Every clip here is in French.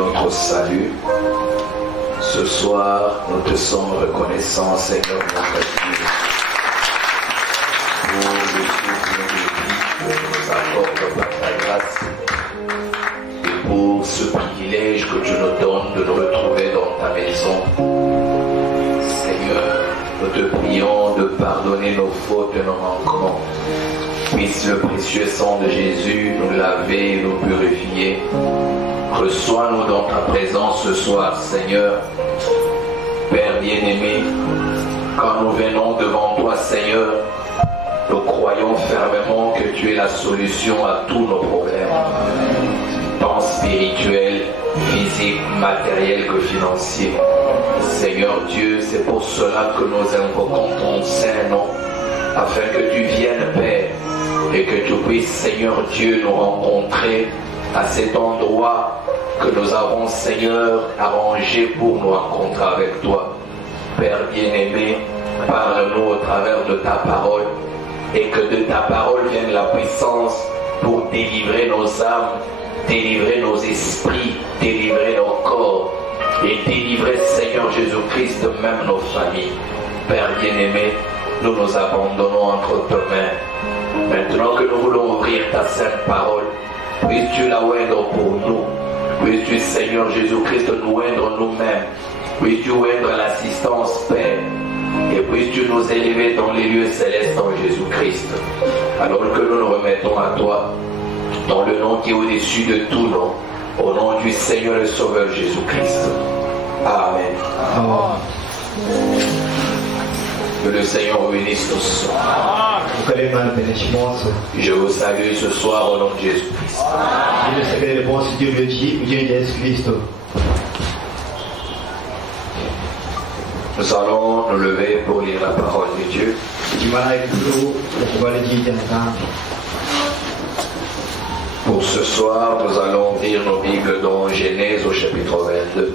notre salut. Ce soir, nous te sommes reconnaissants, Seigneur, notre Dieu, pour le souffle de vie que nous apporte par ta grâce et pour ce privilège que tu nous donnes de nous retrouver dans ta maison. Seigneur, nous te prions de pardonner nos fautes et nos manquements. Puisse le précieux sang de Jésus nous laver et nous purifier. Reçois-nous dans ta présence ce soir, Seigneur. Père bien-aimé, quand nous venons devant toi, Seigneur, nous croyons fermement que tu es la solution à tous nos problèmes, tant spirituels, physiques, matériels que financiers. Seigneur Dieu, c'est pour cela que nous invoquons ton Saint-Nom, afin que tu viennes, Père, et que tu puisses, Seigneur Dieu, nous rencontrer à cet endroit que nous avons, Seigneur, arrangé pour nous rencontrer avec toi. Père bien-aimé, parle-nous au travers de ta parole, et que de ta parole vienne la puissance pour délivrer nos âmes, délivrer nos esprits, délivrer nos corps, et délivrer, Seigneur Jésus-Christ, même nos familles. Père bien-aimé, nous nous abandonnons entre tes mains. Maintenant que nous voulons ouvrir ta sainte parole, puisses-tu la oindre pour nous. Puisses-tu, Seigneur Jésus-Christ, nous oindre nous-mêmes. Puisses-tu oindre l'assistance, Père. Et puisses-tu nous élever dans les lieux célestes en Jésus-Christ. Alors que nous nous remettons à toi, dans le nom qui est au-dessus de tout nom, au nom du Seigneur et Sauveur Jésus-Christ. Amen. Amen. Que le Seigneur vous bénisse tous. Je vous salue ce soir au nom de Jésus-Christ. Nous allons nous lever pour lire la parole de Dieu. Pour ce soir, nous allons lire nos Bibles dans Genèse au chapitre 22.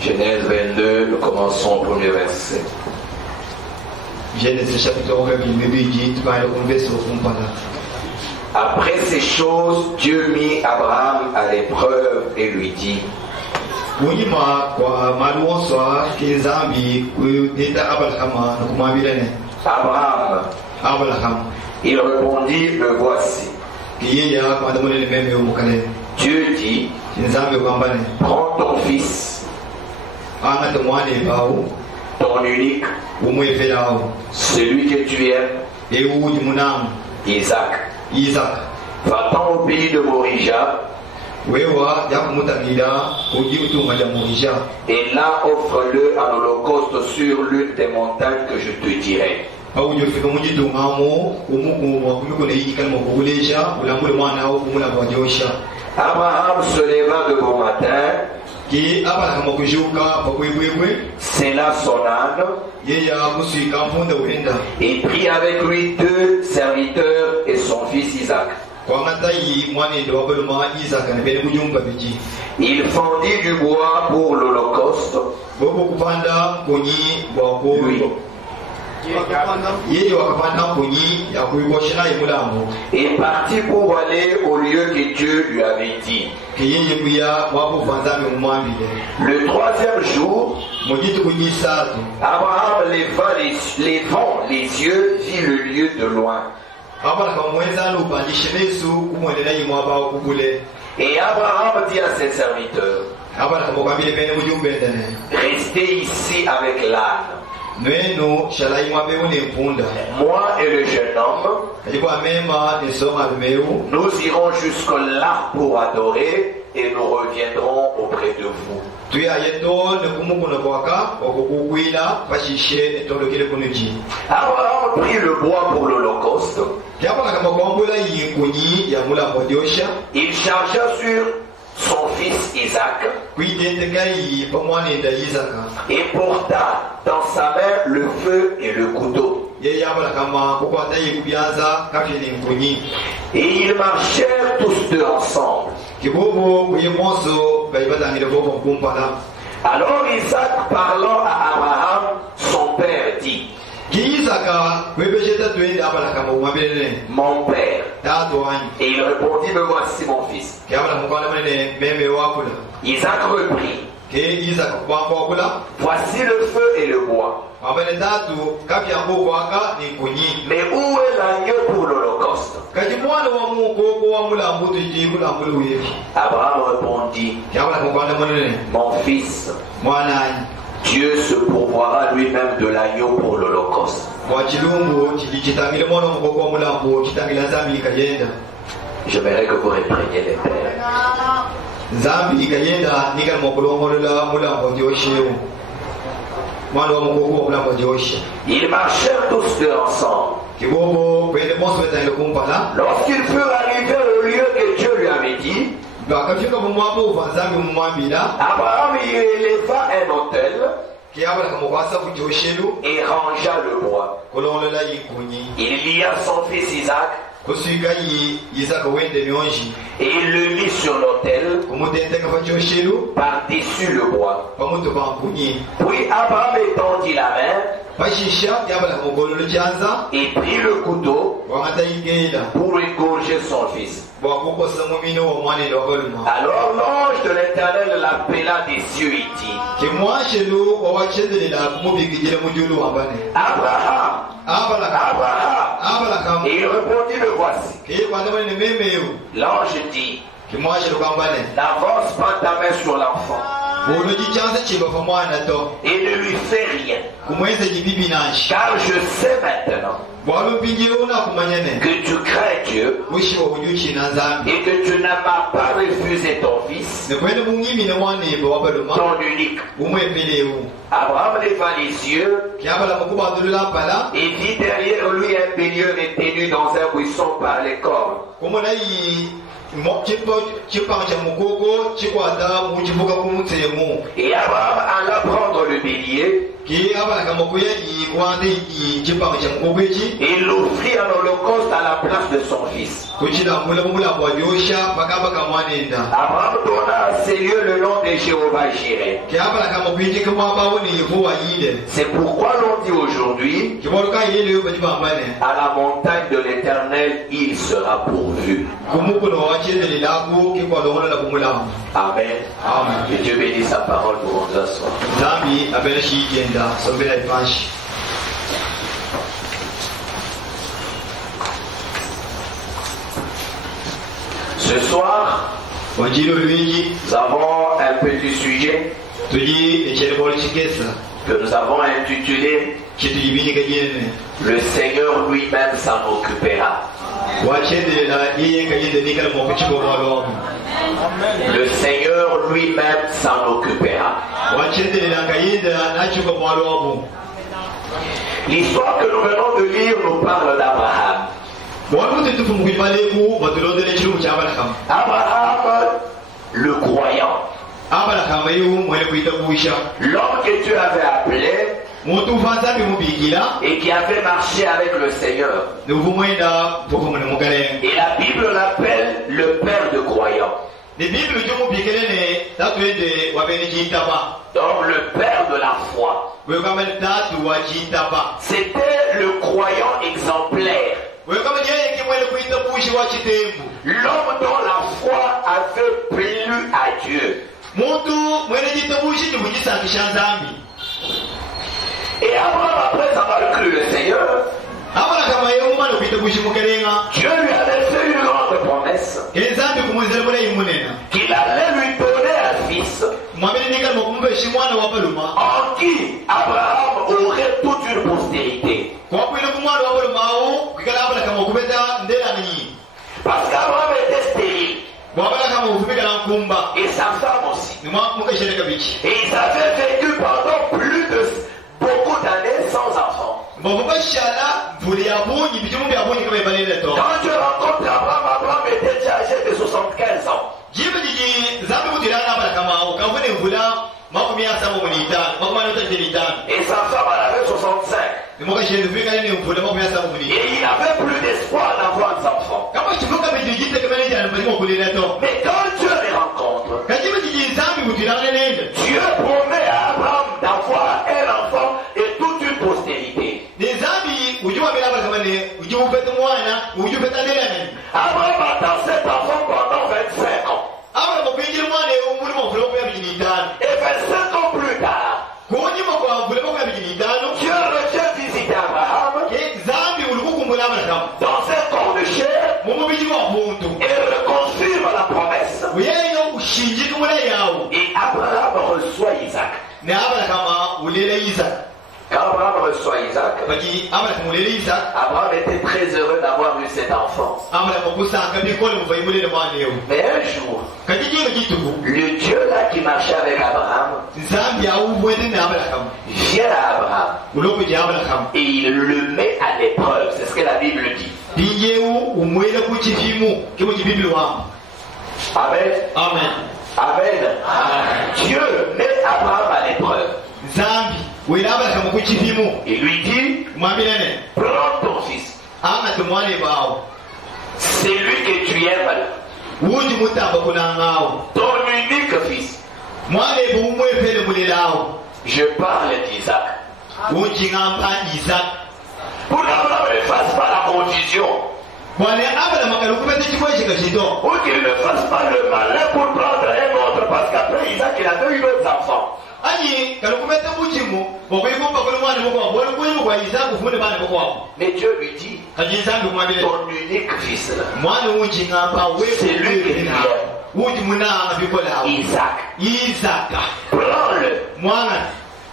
Genèse 22, nous commençons au premier verset. Genèse chapitre 22. Après ces choses, Dieu mit Abraham à l'épreuve et lui dit: Abraham. Il répondit: Le voici. Dieu dit: Prends ton fils, ton unique, celui que tu aimes, Isaac. Va-t'en au pays de Morija, et là offre-le en holocauste sur l'une des montagnes que je te dirai. Abraham se leva de bon matin, sella son âne, et prit avec lui 2 serviteurs et son fils Isaac. Il fendit du bois pour l'holocauste, et partit pour aller au lieu que Dieu lui avait dit. Le 3e jour, Abraham levant les yeux, vit le lieu de loin. Et Abraham dit à ses serviteurs: Restez ici avec l'âne. Moi et le jeune homme, nous irons jusque-là pour adorer et nous reviendrons auprès de vous. Abraham prit le bois pour l'holocauste. Il chargea sur son fils Isaac et porta dans sa main le feu et le couteau. Et ils marchèrent tous deux ensemble. Alors Isaac, parlant à Abraham, son père, dit: mon père. Et il répondit, me voici mon fils. Isaac reprit, voici le feu et le bois. Mais où est l'agneau pour l'holocauste? Abraham répondit, mon fils, Dieu se pourvoira lui-même de l'agneau pour l'holocauste. J'aimerais que vous repreniez les pères. Ils marchèrent tous deux ensemble. Lorsqu'ils furent arrivés au lieu que Dieu lui avait dit, Abraham y éleva un autel et rangea le bois. Il lia son fils Isaac et il le mit sur l'autel par-dessus le bois. Puis Abraham étendit la main et prit le couteau pour égorger son fils. Alors l'ange de l'Éternel l'appela des cieux et dit, Abraham, Abraham. Et il répondit, le voici. L'ange dit, n'avance pas ta main sur l'enfant et ne lui fais rien, car je sais maintenant que tu crains Dieu et que tu n'as pas refusé ton fils, ton unique. Abraham leva les yeux et vit derrière lui un bélier retenu dans un buisson par les cornes. Et Abraham alla prendre le bélier et l'offrit en holocauste à la place de son fils. Abraham donna à ces lieux le nom de Jéhovah Jireh. C'est pourquoi l'on dit aujourd'hui, à la montagne de l'Éternel, il sera pourvu. Amen. Que Dieu bénisse sa parole pour nous asseoir. Ce soir, nous avons un petit sujet que nous avons intitulé Le Seigneur lui-même s'en occupera. Le Seigneur lui-même s'en occupera. L'histoire que nous venons de lire nous parle d'Abraham. Abraham, le croyant. L'homme que Dieu avait appelé et qui avait marché avec le Seigneur. Et la Bible l'appelle le père de croyants. Donc le père de la foi. C'était le croyant exemplaire. L'homme dont la foi avait plu à Dieu. Et Abraham, après avoir cru le Seigneur, Dieu lui avait fait une grande promesse qu'il allait lui donner un fils en qui Abraham aurait toute une postérité. Parce qu'Abraham était stérile. Et sa femme aussi. Et ils avaient vécu pendant plus de beaucoup d'années sans enfant. Quand Dieu rencontre Abraham, Abraham était déjà âgé de 75 ans. Et sa femme avait 65. Et il n'avait plus d'espoir d'avoir des enfants. Mais quand Dieu les rencontre, Dieu promet à Abraham d'avoir un enfant et toute une postérité. Abraham attend cet enfant pendant 25 ans. Et 25 ans plus tard, Dieu revient visiter Abraham dans un corps de chair et reconfirme la promesse. Et Abraham reçoit Isaac. Quand Abraham reçoit Isaac, Abraham était très heureux d'avoir eu cet enfant. Mais un jour, le Dieu là qui marchait avec Abraham vient à Abraham et il le met à l'épreuve. C'est ce que la Bible dit. Amen. Amen. Amen. Dieu met Abraham à l'épreuve. Il lui dit, prends ton fils. C'est lui que tu aimes. Ton unique fils. Je parle d'Isaac. Pour qu'Abraham ne fasse pas la confusion. Ou qu'il ne fasse pas le malin pour prendre un autre. Parce qu'après Isaac, il avait eu d'autres enfants. Mais Dieu lui dit, ton unique fils là, c'est lui que tu aimes. Isaac. Prends-le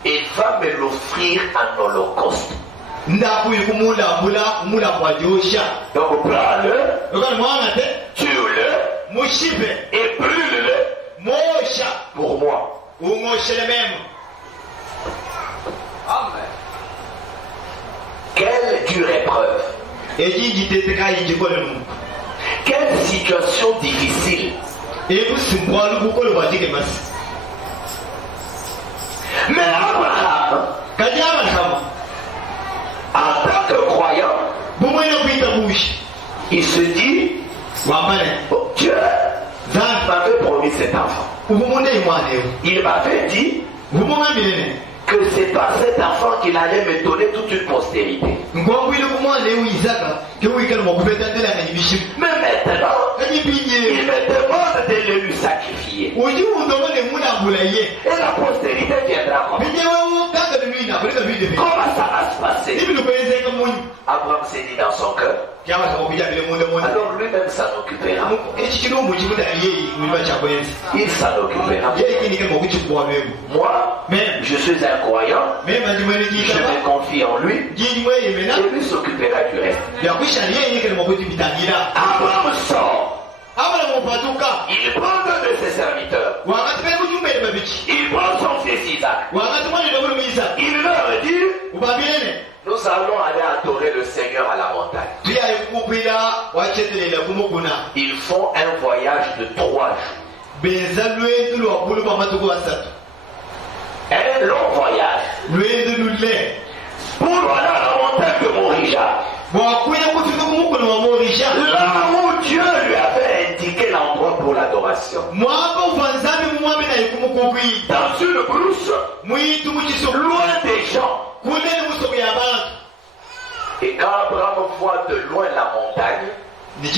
et va me l'offrir en holocauste. Donc prends-le, tue-le et brûle-le pour moi. Amen. Quelle dure épreuve. Quelle situation difficile. Mais Abraham, en tant que croyant, il se dit, Dieu m'avait promis cet enfant. Il m'avait dit que c'est par cet enfant qu'il allait me donner toute une postérité. Mais maintenant, il me demande de le lui sacrifier. Et la postérité viendra comment ça va se passer? Abraham s'est dit dans son cœur. Alors lui-même s'en occupera. Il s'en occupera. Moi, je suis un croyant. Je me confie en lui. Et lui s'occupera du reste. Abraham sort. Il prend un de ses serviteurs. Il prend son fils Isaac. Il leur dit, nous allons aller adorer le Seigneur à la montagne. Ils font un voyage de 3 jours. Un long voyage. Pour aller à la montagne de Morija. Là où Dieu lui avait indiqué l'endroit pour l'adoration. Dans une brousse, loin des gens. Et quand Abraham voit de loin la montagne, il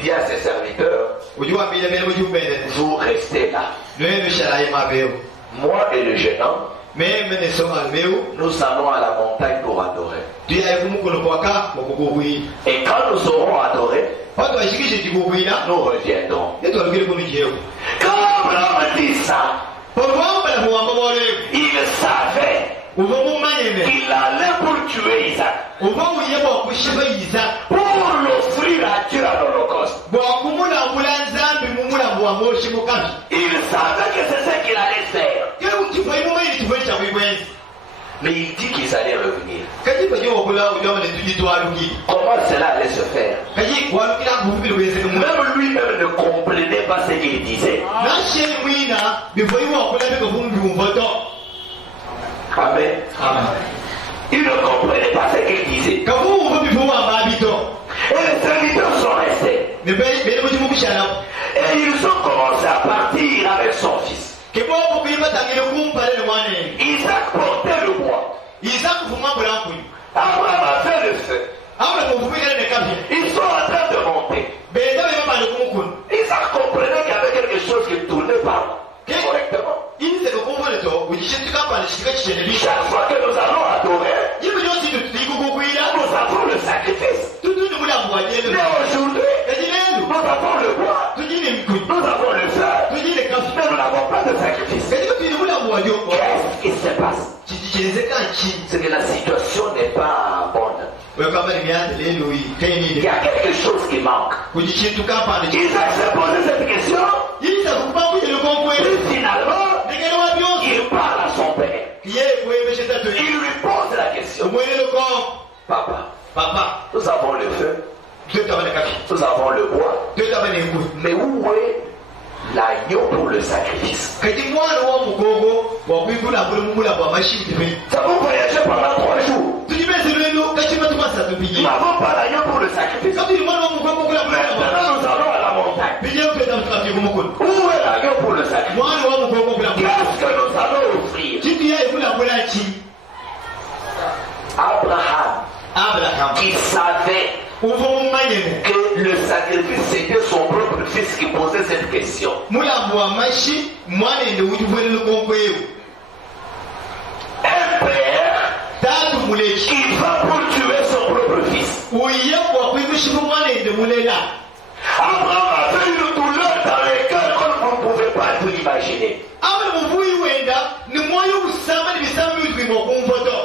dit à ses serviteurs, vous restez là. Moi et le jeune homme, nous allons à la montagne pour adorer. Et quand nous aurons adoré, nous reviendrons. Quand Abraham dit ça, il savait qu'il allait pour tuer Isaac, pour l'offrir à Dieu à l'Holocauste. Il savait que c'est ce qu'il allait faire. Mais il dit qu'ils allaient revenir. Comment cela allait se faire? Même lui-même ne comprenait pas ce qu'il disait. Amen. Il ne comprenait pas ce qu'il disait. Et les serviteurs sont restés. Et ils ont commencé à partir avec son fils. Isaac portait le bois. À feu. Ils sont en train de monter. Isaac comprenait qu'il y avait quelque chose qui tournait pas correctement. Chaque fois que nous allons adorer, nous avons le sacrifice. Mais aujourd'hui, nous avons le bois, nous avons le feu, mais nous n'avons pas de sacrifice. Qu'est-ce qui se passe? C'est que la situation n'est pas bonne. Il y a quelque chose qui manque. Isaac s'est posé cette question. Et finalement, il parle à son père. Il lui pose la question. Papa, nous avons le feu. Nous avons le bois. Mais où est l'agneau pour le sacrifice? Ça vous voyagez pendant 3 jours. Nous n'avons pas l'agneau pour le sacrifice. Maintenant nous allons à la montagne. Où est l'agneau pour le sacrifice? Qu'est-ce que nous allons offrir? Abraham, il savait que le sacrifice c'était son propre fils qui posait cette question. Un père qui va pour tuer son propre fils. Abraham avait une douleur dans le cœur comme vous ne pouvez pas vous l'imaginer.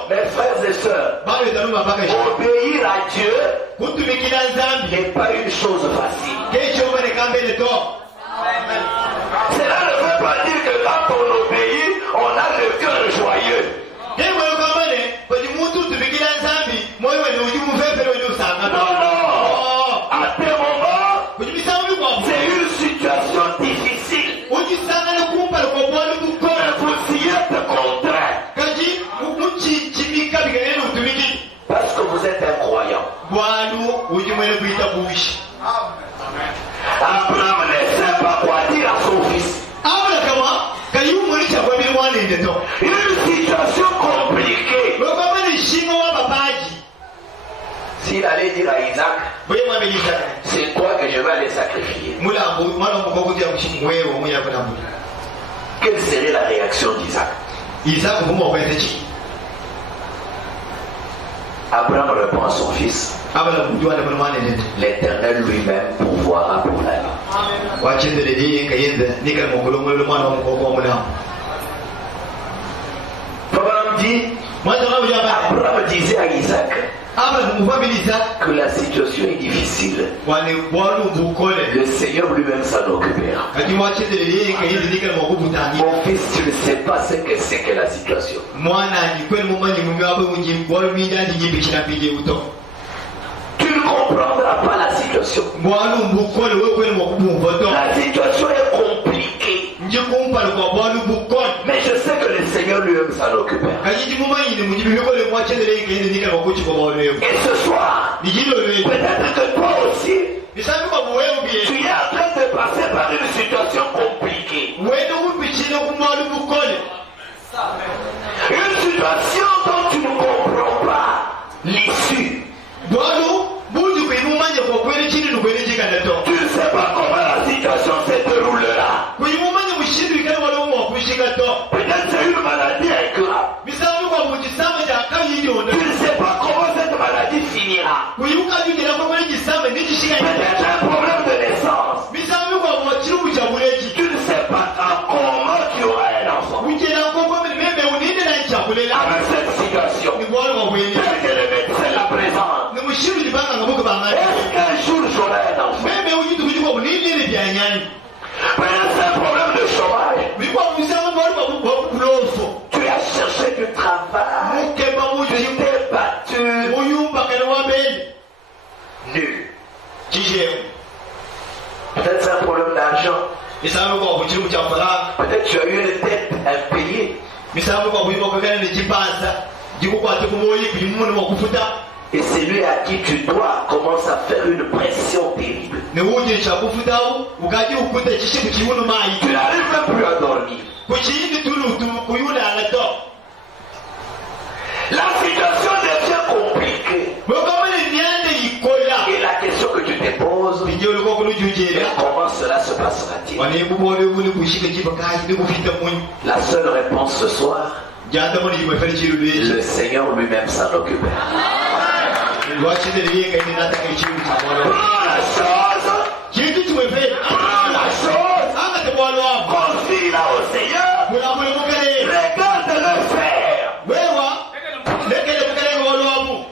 Mes frères et sœurs, obéir à Dieu n'est pas une chose facile. Cela ne veut pas dire que quand on obéit, on a le cœur joyeux. Non, à des moments, c'est une situation difficile. Vous y êtes contraint. Parce que vous êtes incroyant. Abraham ne sait pas quoi dire à son fils. Une situation compliquée. S'il allait dire à Isaac, c'est toi que je vais aller sacrifier. Quelle serait la réaction d'Isaac? Abraham répond à son fils, l'Éternel lui-même pourvoira pour l'agneau. Abraham disait à Isaac que la situation est difficile. Le Seigneur lui-même s'en occupera. Mon fils, tu ne sais pas ce que c'est que la situation. Tu ne comprendras pas la situation. La situation est compliquée. Mais je sais que le Seigneur lui-même s'en occupera. Et ce soir, peut-être que toi aussi, tu es en train de passer par une situation compliquée. Une situation dont tu ne comprends pas l'issue. Tu ne sais pas comment la situation se déroulera. Peut-être c'est une maladie grave. Tu ne sais pas comment cette maladie finira. Peut-être un problème de naissance. Tu ne sais pas comment tu auras un enfant. Avec cette situation, tel que le médecin la présente, est-ce qu'un jour j'aurai un enfant? Peut-être c'est un problème de chômage. Tu as cherché du travail. Tu t'es battu. Nul. Peut-être c'est un problème d'argent. Peut-être tu as eu une dette impayée. Et celui à qui tu dois commence à faire une pression terrible. Tu n'arrives même plus à dormir. La situation devient compliquée. La seule réponse ce soir, le Seigneur lui-même s'en occupera. Prends la chose, confie-la au Seigneur, regarde-le faire.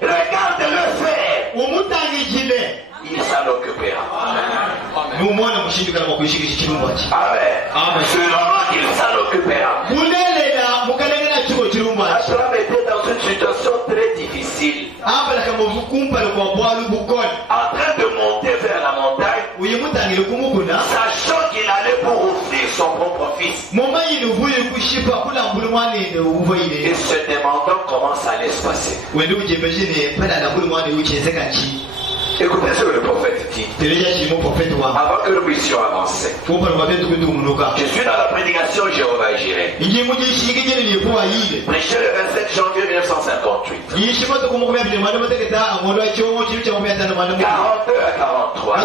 Regarde-le faire. Il s'en occupera. Amen. Sûrement qu'il s'en occupera. Abraham était dans une situation très difficile. En train de monter vers la montagne, sachant qu'il allait pour offrir son propre fils. Et se demandant comment ça allait se passer. Écoutez ce que le prophète dit. Avant que nous puissions avancer. Je suis dans la prédication Jéhovah Jireh. Prêché le 27 janvier 1958. 42 à 43.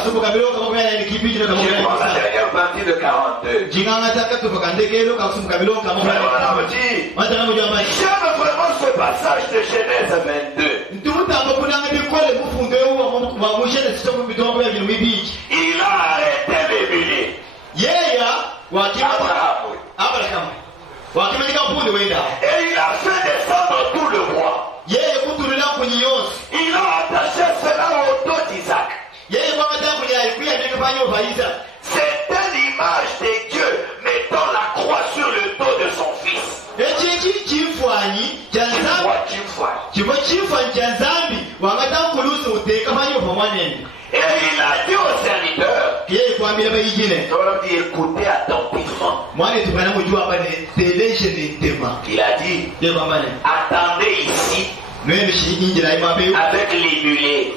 Je prends la dernière partie de 42. J'aime vraiment ce passage de Genèse 22. Il a arrêté les milliers. Abraham. Et il a fait descendre tout le bois. Il a attaché cela au dos d'Isaac. C'est une image de Dieu mettant la croix sur le dos de son fils. Et il a dit au serviteur, écoutez attentivement. Il a dit, attendez ici avec les mulets.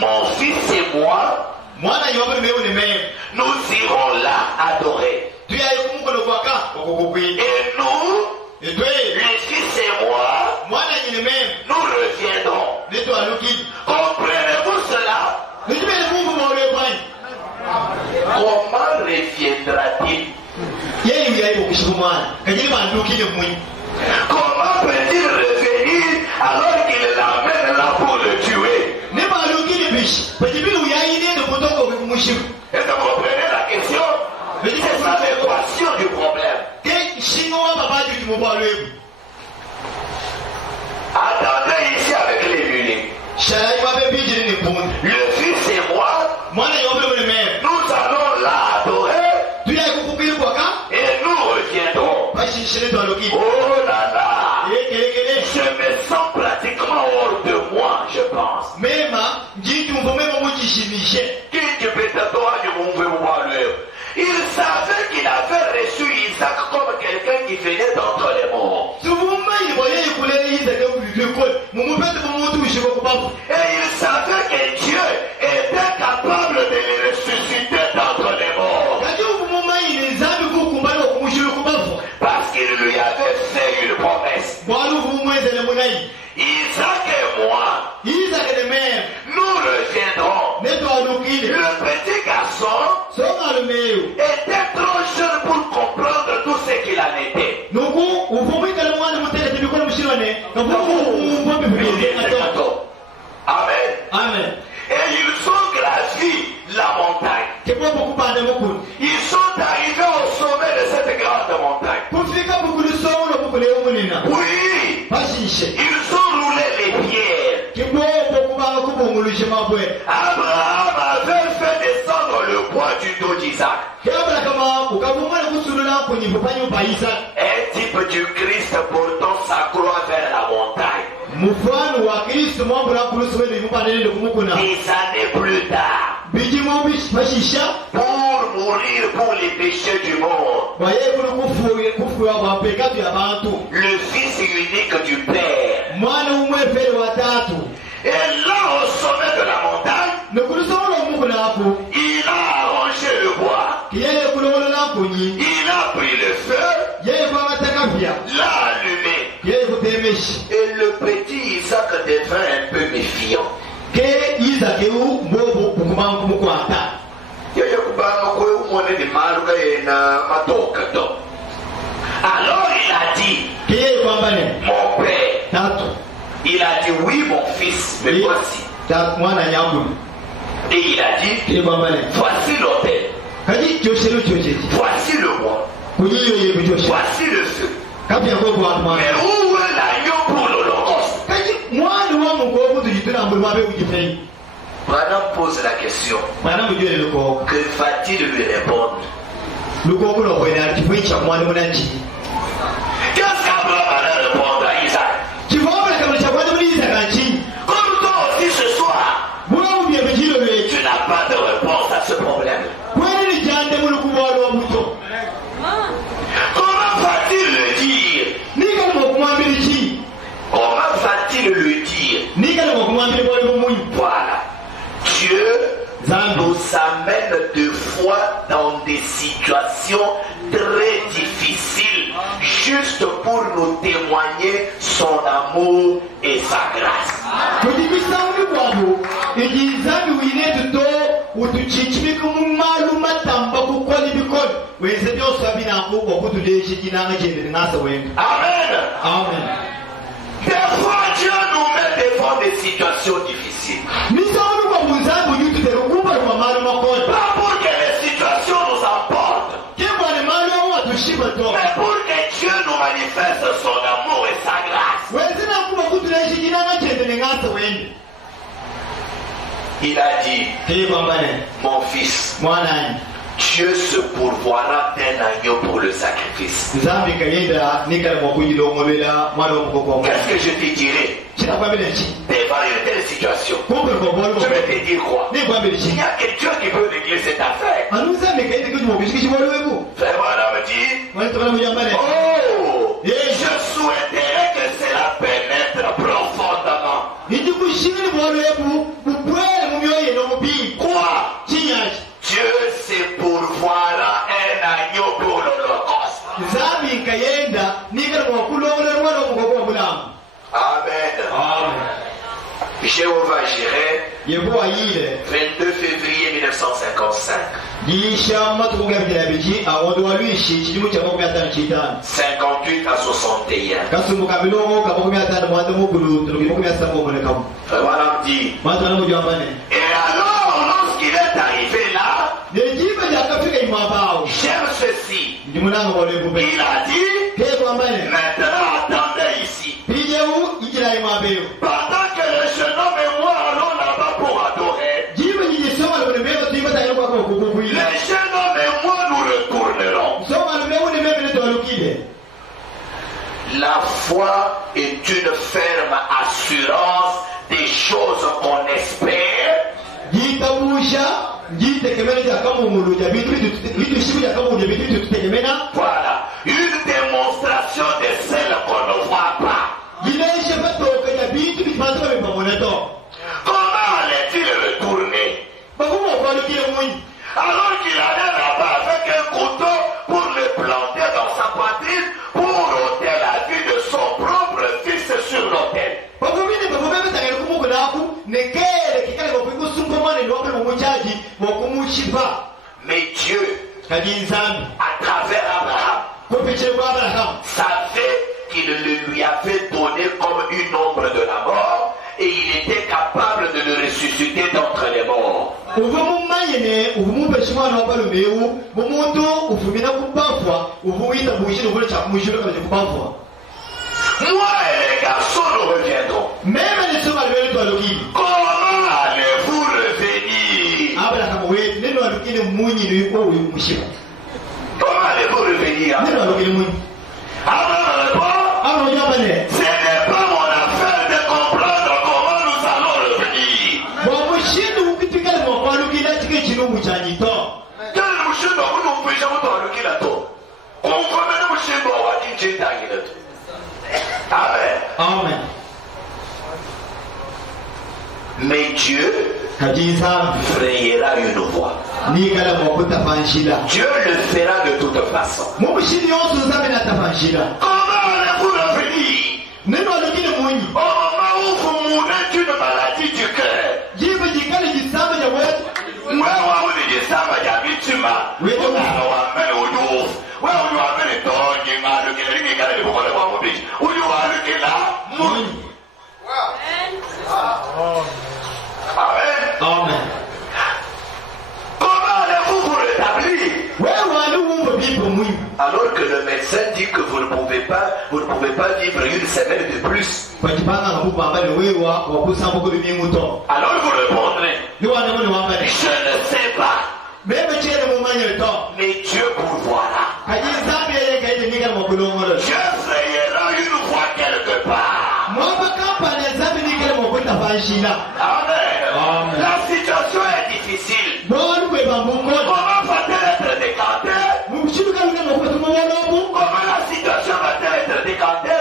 Mon fils et moi, nous irons là adorer. Et nous, les fils et moi, nous reviendrons. Comprenez-vous cela? Comment reviendra-t-il? Comment peut-il revenir alors qu'il l'amène là pour le tuer? Est-ce que vous comprenez la question? C'est ça l'équation du problème. Attendez ici avec les mulets. Le fils et moi, nous allons là adorer et nous reviendrons. Oh là là, je me sens pratiquement hors de moi, je pense. Il savait qu'il avait reçu Isaac comme quelqu'un qui venait d'entre les morts. Et il savait que Dieu était capable de les ressusciter d'entre les morts. Parce qu'il lui avait fait une promesse. Isaac et moi, nous reviendrons. Le petit garçon était trop jeune pour comprendre tout ce qu'il en était. Amen. Amen. Et ils ont gravi la montagne. Ils sont arrivés au sommet de cette grande montagne. Oui, ils ont roulé les pierres. Abraham avait fait descendre le poids du dos d'Isaac. Un type du Christ portant sa croix vers la montagne. Des années plus tard, pour mourir pour les péchés du monde, le Fils unique du Père. Et là, au sommet de la montagne, il a arrangé le bois, il a pris le feu, l'a allumé. Et le petit Isaac devint un peu méfiant. Alors il a dit, mon père, il a dit oui mon fils, me voici. Et il a dit, voici l'autel, voici le bois, voici le feu. Mais où est l'agneau pour l'Holocauste? Branham pose la question. Que va-t-il lui répondre? Qu'est-ce qu'Abraham allait répondre à Isaac? Comme toi aussi ce soir, tu n'as pas de réponse à ce problème. Comment va-t-il le dire? Comment va-t-il le dire? Voilà. Dieu nous amène deux fois dans des situations très difficiles, juste pour nous témoigner son amour et sa grâce. Amen. Des fois, Dieu nous met devant des situations difficiles. Pas pour que les situations nous emportent, mais pour que Dieu nous manifeste son amour et sa grâce. Il a dit, mon fils, Dieu se pourvoira d'un agneau pour le sacrifice. Qu'est-ce que je te dirais devant une telle situation? Je vais te dire quoi? Il y a quelqu'un qui peut régler cette affaire. Frère Branham dit, oh, je souhaiterais que cela pénètre profondément. Quoi? Dieu se pourvoira un agneau pour l'Holocauste. Amen. Jéhovah Jireh, 22 février 1955. 58 à 61. Voilà dit. Et alors, lorsqu'il est arrivé là, j'aime ceci. Il a dit, maintenant attendez ici. Pendant que le jeune homme et moi allons là-bas pour adorer, les jeunes hommes et moi nous retournerons. La foi est une ferme assurance des choses qu'on espère. Voilà, une démonstration de celle qu'on ne voit pas. Comment allait-il retourner? Alors qu'il allait là-bas avec un couteau pour le planter dans sa poitrine pour ôter la vie de son propre fils sur l'autel. Mais Dieu, à travers Abraham, savait qu'il le lui avait donné comme une ombre de la mort et il était capable de le ressusciter d'entre les morts. Moi et les garçons nous reviendrons. Comment allez-vous revenir? Comment allez-vous revenir? Ce n'est pas mon affaire de comprendre comment nous allons revenir. Amen. Mais Dieu frayera une voie. Dieu le fera de toute façon. Comment allez-vous revenir au moment où vous mourrez d'une maladie du cœur? Moi, gloire. Amen. Amen. Comment allez-vous vous rétablir? Alors que le médecin dit que vous ne pouvez pas vivre une semaine de plus. Alors vous répondrez, je ne sais pas. Mais Dieu pourvoira. Dieu frayera une voie quelque part. Amen. La situation est difficile. Comment va-t-elle être décantée? Comment la situation va-t-elle être décantée?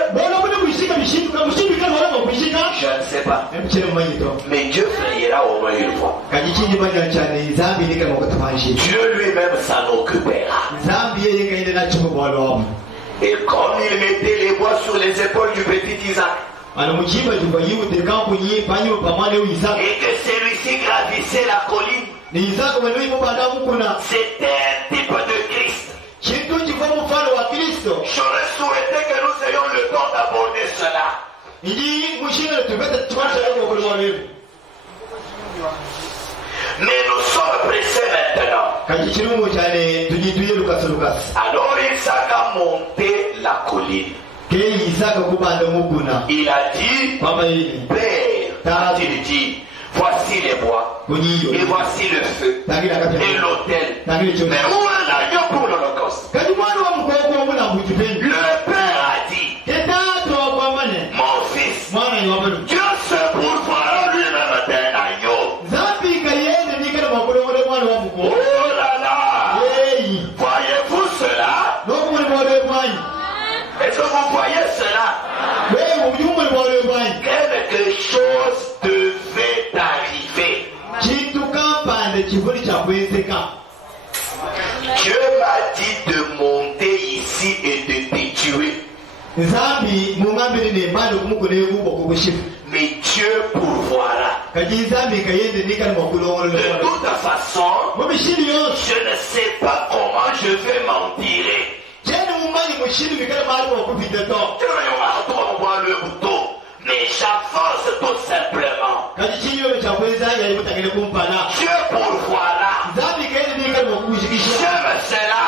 Je ne sais pas. Mais Dieu frayera au moins une fois. Dieu lui-même s'en occupera. Et comme il mettait les bois sur les épaules du petit Isaac, et que celui-ci gravissait la colline, c'était un type de Christ. J'aurais souhaité que nous ayons le temps d'aborder cela. Mais nous sommes pressés maintenant. Alors Isaac a monté la colline. Il a dit, Père, a-t-il dit, voici les bois, et voici le feu, et l'autel. Mais où est l'agneau pour l'Holocauste? Le Père a dit, mon fils, Dieu se pourvoira lui-même d'un agneau. Oh là là! Voyez-vous cela? Est-ce que vous voyez cela? Quelque chose devait arriver. Dieu m'a dit de monter ici et de te tuer. Mais Dieu pourvoira. De toute façon, je ne sais pas comment je vais m'en tirer. Mais j'avance tout simplement. Dieu pourvoira. J'aime cela.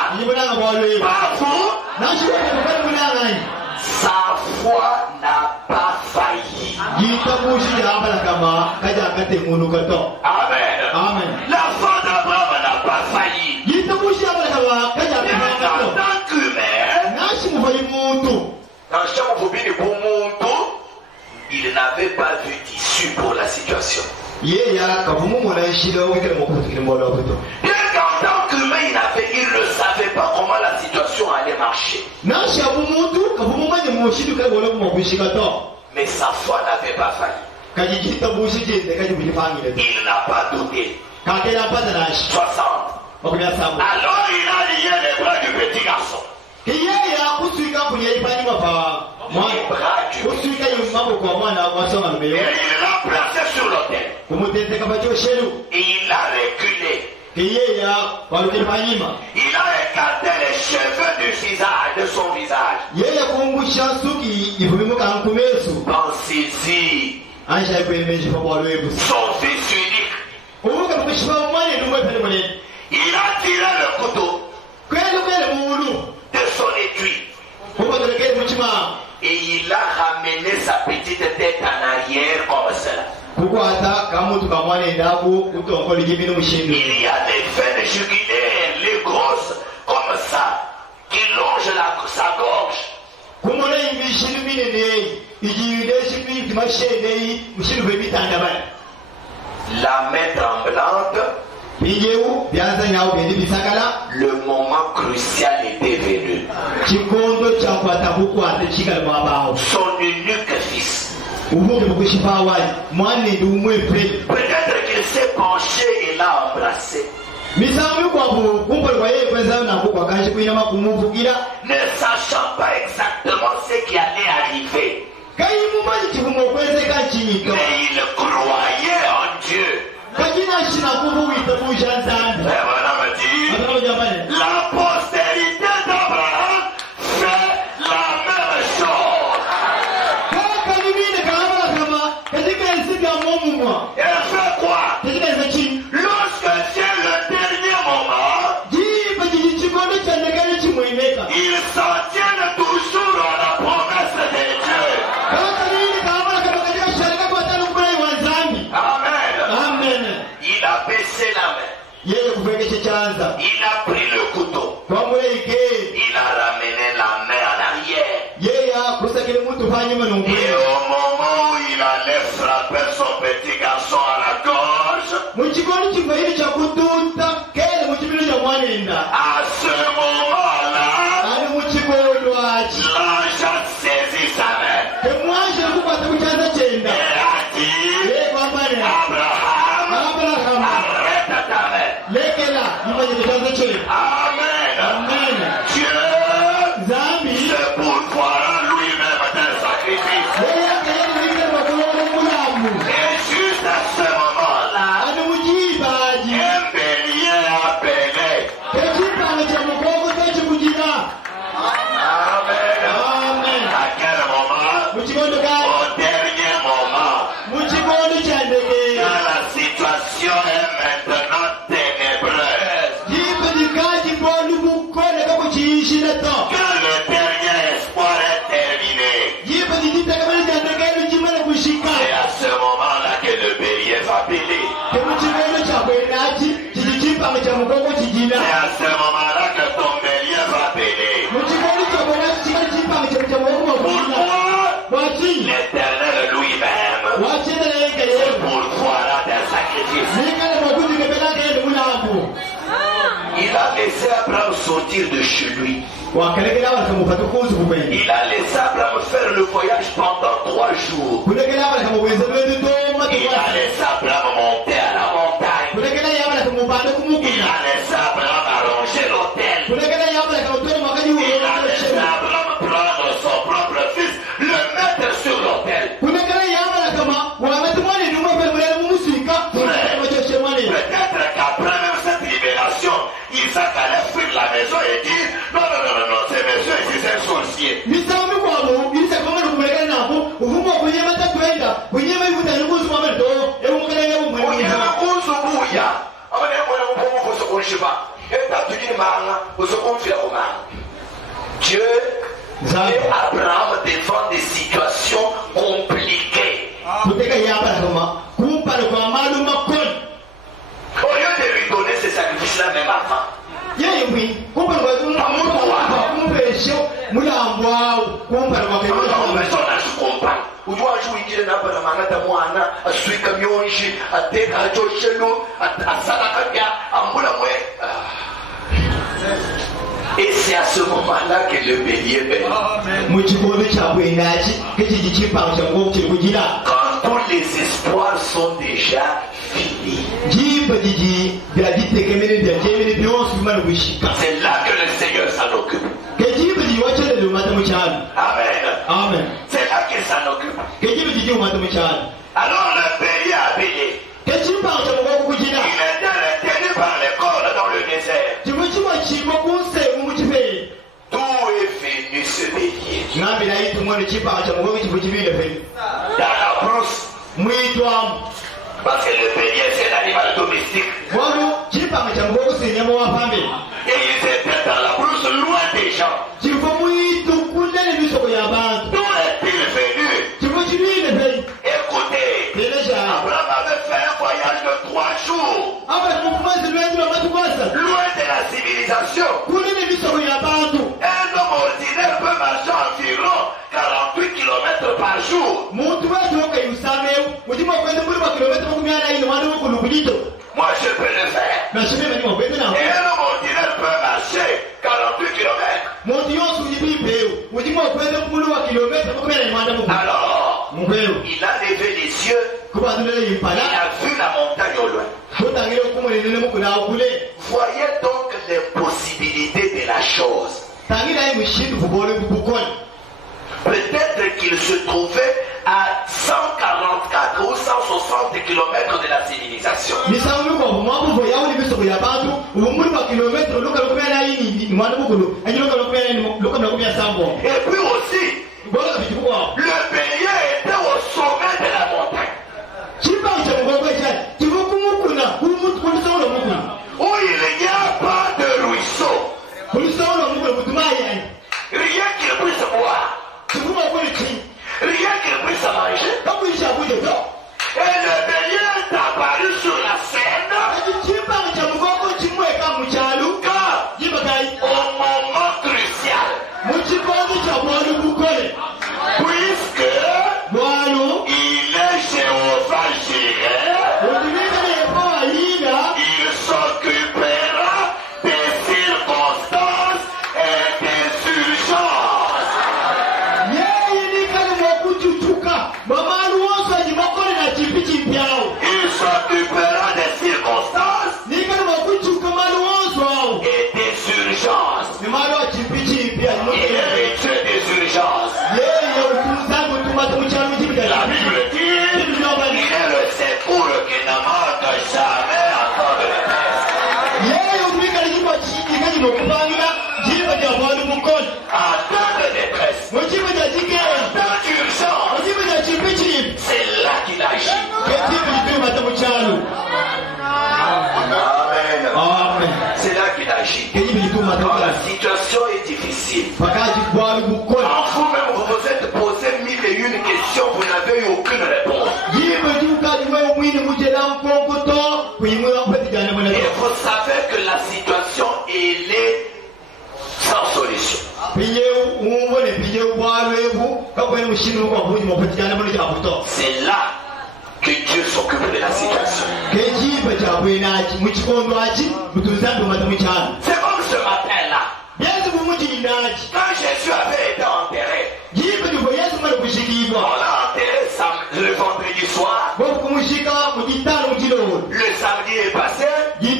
Pas vous. Sa foi n'a pas failli. Amen. Amen. La foi d'Abraham n'a pas failli. En tant qu'humain, il n'avait pas vu d'issue pour la situation. Et qu'en tant qu'humain, il ne savait pas comment la situation allait marcher. Mais sa foi n'avait pas failli. Il n'a pas douté. 60. Alors il a lié les bras du petit garçon. Les bras du petit garçon. Et il l'a placé sur l'autel. Et il l'a reculé. Il a écarté les cheveux du visage, de son visage. Pensez-y. Son fils unique. Il a tiré le couteau de son étui. Et il a ramené sa petite tête en arrière comme cela. Il y a des veines jugulaires, les grosses, comme ça, qui longent sa gorge. La main tremblante, le moment crucial était venu. Son unique fils. Peut-être qu'il s'est penché et l'a embrassé. Ne sachant pas exactement ce qui allait arriver. Mais il croyait en Dieu. Et voilà me dit, la postérité d'Abraham fait la même chose. Il a pris le couteau. Il a ramené la main en arrière. Et au moment où il allait frapper son petit garçon à la gorge, à ce moment-là, l'ange a saisi sa main. Et a dit, Abraham, arrête ta main. Amen. Dieu se pourvoira lui-même d'un sacrifice. Et juste à ce moment-là, un bélier appelé. Amen. À quel moment? Au dernier moment. Quand la situation est maintenant ténébreuse. Quand le dernier espoir est terminé. C'est à ce moment-là que le bélier va appeler. C'est à ce moment-là que ton bélier va appeler. Pourquoi l'Éternel lui-même se pourvoira d'un sacrifice. Il a laissé Abraham sortir de chez lui. Il a laissé Abraham faire le voyage pendant 3 jours. Il a laissé Abraham monter à la montagne. Il a laissé Abraham arranger l'autel. Il a laissé Abraham prendre son propre fils, le mettre sur l'autel. Peut-être qu'après même cette libération, Isaac allait fuir la maison et dire non, ces messieurs ici c'est un sorcier. Dieu et Abraham devant des situations compliquées. Au lieu de lui donner ces sacrifices-là même avant. Et c'est à ce moment-là que le bélier bénit. Quand tous les espoirs sont déjà finis. C'est là que le Seigneur s'en occupe. Amen. C'est là qu'il s'en occupe. Alors le bélier a appelé. Il était retenu par les cordes dans le désert. D'où est venu ce bélier? Dans la brousse. Parce que le bélier c'est un animal domestique. Et il était dans la brousse loin des gens. D'où est-il venu? Écoutez, Abraham avait fait un voyage de 3 jours. Loin de la civilisation. Un homme ordinaire peut marcher environ 48 km par jour. Moi je peux le faire. Et un homme ordinaire peut marcher 48 km. Alors, il a levé les yeux. Il a vu la montagne au loin. Voyez donc les possibilités de la chose. Peut-être qu'il se trouvait à 144 ou 160 km de la civilisation. Et puis aussi, le bélier était au sommet de la montagne. Où il n'y a pas de ruisseau. Rien qu'il puisse boire. Rien qu'il puisse manger. Et le bélier est apparu sur la scène. en temps de détresse, en temps d'urgence, c'est là qu'il agit. Amen. C'est là qu'il agit. Quand la situation est difficile, quand vous-même vous êtes posé 1001 questions, vous n'avez eu aucune réponse. Et vous savez que la situation elle est sans solution. C'est là que Dieu s'occupe de la situation. C'est comme ce matin-là. Quand Jésus avait été enterré, on l'a enterré le vendredi soir. Le samedi est passé. Les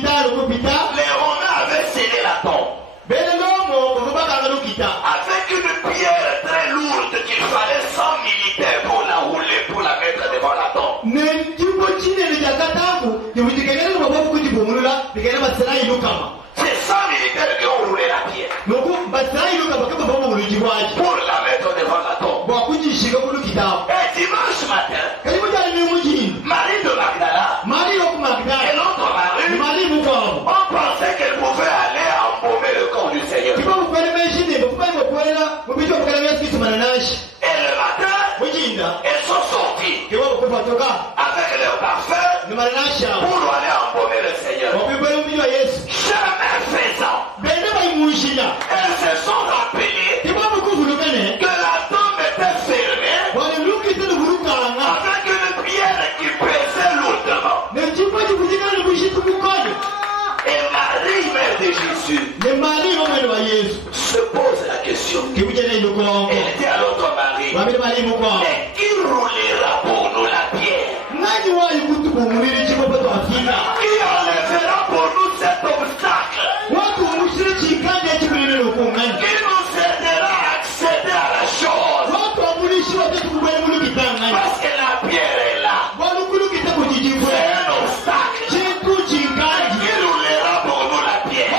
Romains avaient scellé la tombe avec une pierre très lourde qu'il fallait 100 militaires pour la rouler, pour la mettre devant la tombe. C'est 100 militaires qui ont roulé la pierre pour la mettre devant la tombe. Et dimanche matin, Marie de Magdala et l'autre Marie, on pensait qu'elle pouvait aller embaumer le corps du Seigneur. Et le matin, elles sont sorties avec leur parfum pour aller embaumer le Seigneur. Jamais faisant, elles se sont rappelées que la tombe était fermée avec une pierre qui pesait lourdement. Et Marie, mère de Jésus, se pose la question. Elle dit à l'autre Marie, mais qui roulera pour nous la pierre? Qui enlèvera pour nous cet obstacle? Qui nous aidera à accéder à la chose? Parce que la pierre est là. C'est un obstacle. Qui roulera pour nous la pierre?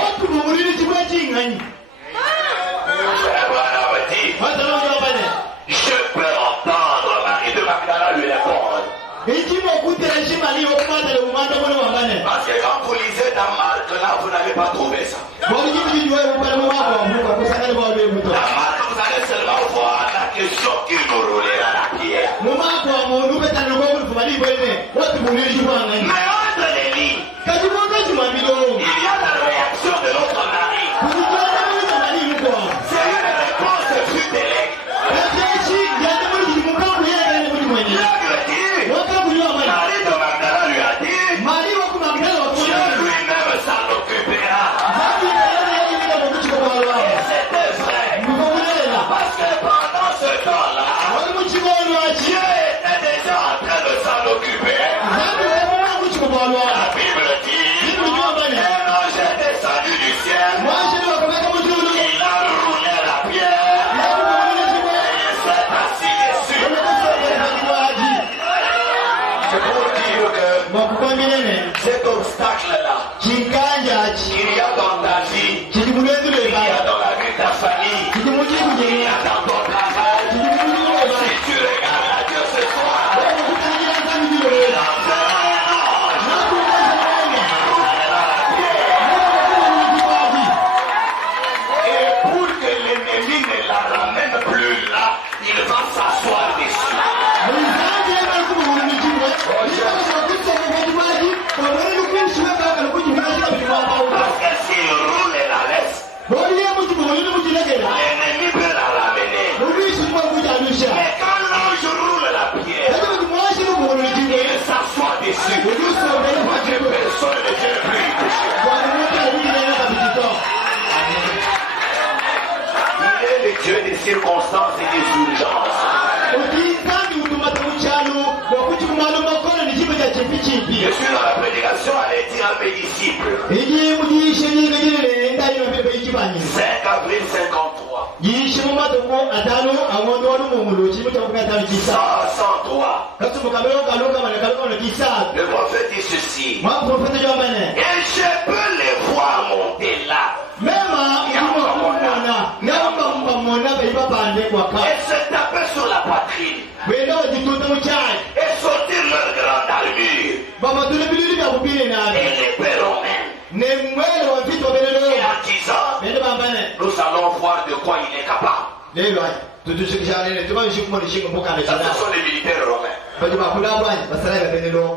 Je peux entendre Marie de Magdala lui répondre. Parce que quand vous lisez dans Marc, là, vous n'allez pas trouver ça. Dans Marc, vous allez seulement voir la question qui nous roulera la pierre. Mais entre les lignes, il y a la réaction de notre mari. C'est une réponse futile. Marie de Magdala lui a dit, Dieu lui-même s'en occupera. Et c'était vrai. Parce que pendant ce temps-là, Dieu était déjà en train de s'en occuper. La Bible dit, un ange est descendu du ciel. Il a roulé la pierre. Et il s'est assis dessus. C'est pour dire que cet obstacle-là, qu'il y a dans ta vie, qu'il y a dans la vie de ta famille, qu'il y a dans ton travail, si tu regardes à Dieu ce soir, il enverra un ange. Et pour que l'ennemi ne la ramène plus là, il va s'asseoir dessus. Parce que s'il roule et la laisse, l'ennemi peut la ramener. Mais quand l'ange roule la pierre, il s'assoit dessus. Parce que personne ne vient plus y toucher. Il est le Dieu des circonstances et des urgences. Je suis dans la prédication, allez dire à mes disciples. 5 avril 53. 103. Le prophète dit ceci. Et je peux les voir monter là. l'épée romaine. Et en disant, nous allons voir de quoi il est capable. Ce sont les militaires romains.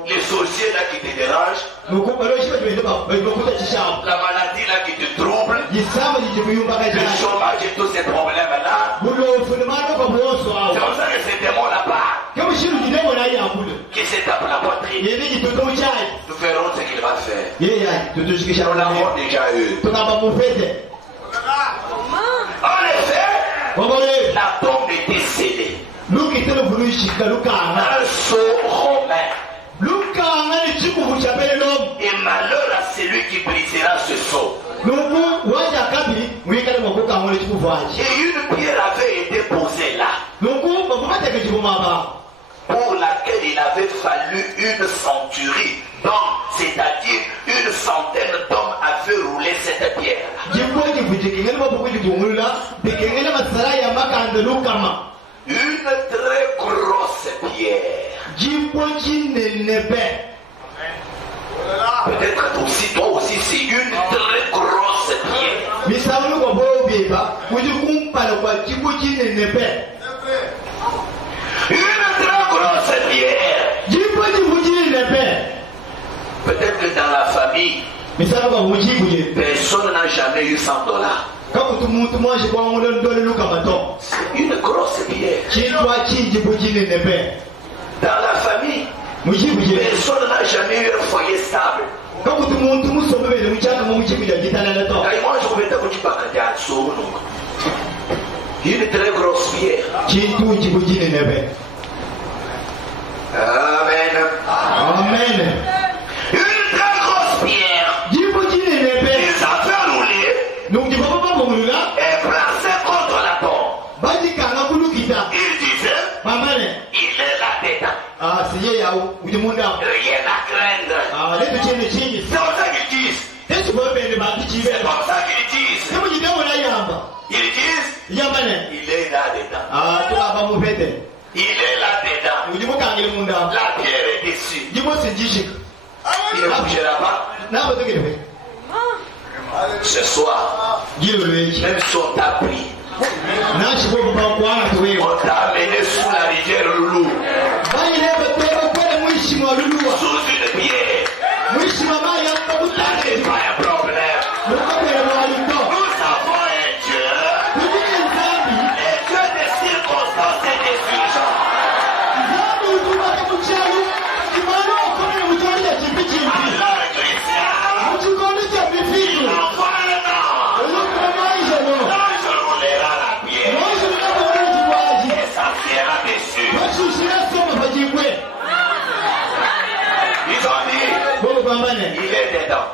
Les sorciers là qui te dérangent. La maladie là qui te trouble. Le chômage et tous ces problèmes là. C'est comme ça que ces démons là-bas qui se tapent la poitrine. Nous verrons ce qu'il va faire. On l'avons déjà eu. En effet, la tombe était scellée. Un sceau romain. Et malheur à celui qui brisera ce sceau. Et une pierre avait été posée là, pour laquelle il avait fallu une centurie d'hommes, c'est-à-dire une centaine d'hommes avaient roulé cette pierre. Une très grosse pierre. Peut-être aussi, toi aussi, c'est une très grosse pierre. Une très grosse pierre. Peut-être que dans la famille, personne n'a jamais eu $100. C'est une grosse pierre. Dans la famille, personne n'a jamais eu un foyer stable. Une très grosse pierre. Amen. Amen. Une très grosse pierre. Ils avaient roulé et placé contre la tombe. Il disait, il est là-dedans. Rien à craindre. C'est comme ça qu'ils disent. C'est comme ça qu'ils disent. Ils disent, il est là-dedans. Il est là-dedans. La pierre est dessus. Il ne bougera pas. Ce soir, même si on t'a pris, on t'a amené sous la rivière Loulou, sous une pierre. Là, n'est pas un problème. Nous avons un Dieu, et Dieu des circonstances et des urgences. Alors, Christian, il envoie le nom. Là, je roulerai la pierre. Et ça sera dessus. Ils ont dit, il est dedans.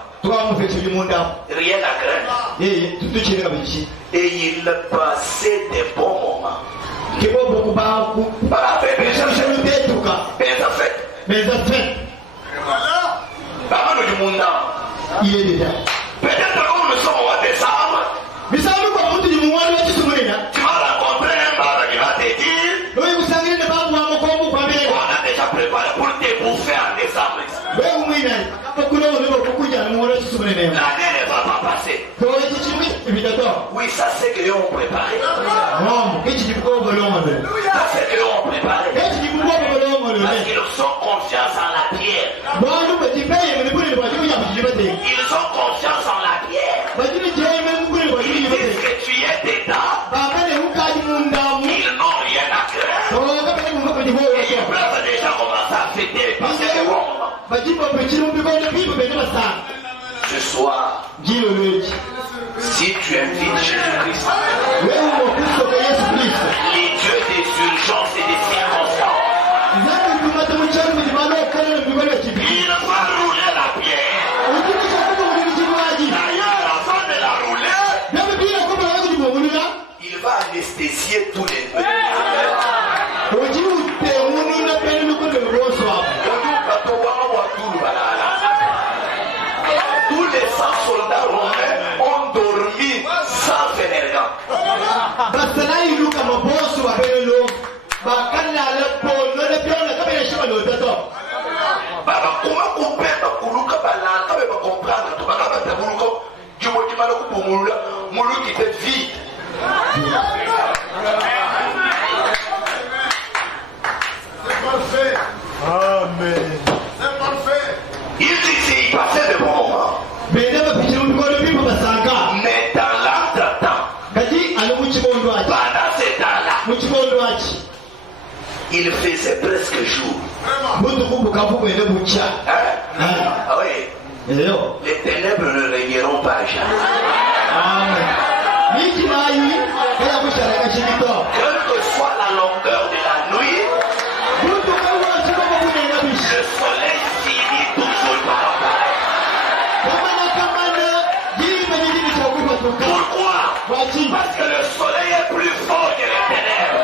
Rien à craindre. Et il passait des bons moments. Il est dedans. Peut-être que nous sommes au mois de décembre. Tu vas rencontrer un barre qui va te dire, on a déjà préparé pour te bouffer en décembre. L'année ne va pas passer. Oui, ça c'est que eux ont préparé. Ça c'est que eux ont préparé. Parce qu'ils ont confiance en la pierre. Ils ont confiance en la pierre. Ils disent que tu es dedans. Ils n'ont rien à craindre. Et ils peuvent déjà commencer à fêter et passer des bons moments. Ce soir, si tu invites Jésus-Christ, les dieux des urgences et des circonstances, il va rouler la pierre. D'ailleurs, avant de la rouler, il va anesthésier tous les deux. Tous les 100 soldats romains ont dormi sans Fénergan. Il faisait presque jour. Ah oui. Les ténèbres ne régneront pas jamais. Quelle que soit la longueur de la nuit, le soleil finit toujours par apparaître. Pourquoi? Parce que le soleil est plus fort que les ténèbres.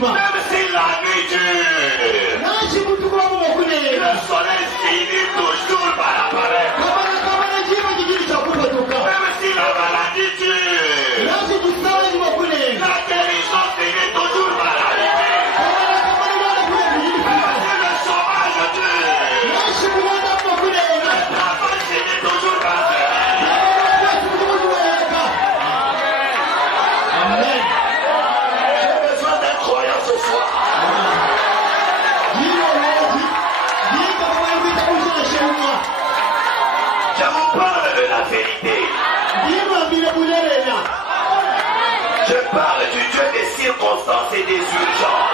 Même si la nuit dure, le soleil finit toujours par apparaître. Même si la maladie dure, la guérison finit toujours par arriver. Même si le chômage dure, le travail finit toujours par arriver. Amen. J'ai besoin d'un croyant ce soir. Je vous parle de la vérité. Je parle du Dieu des circonstances et des urgences.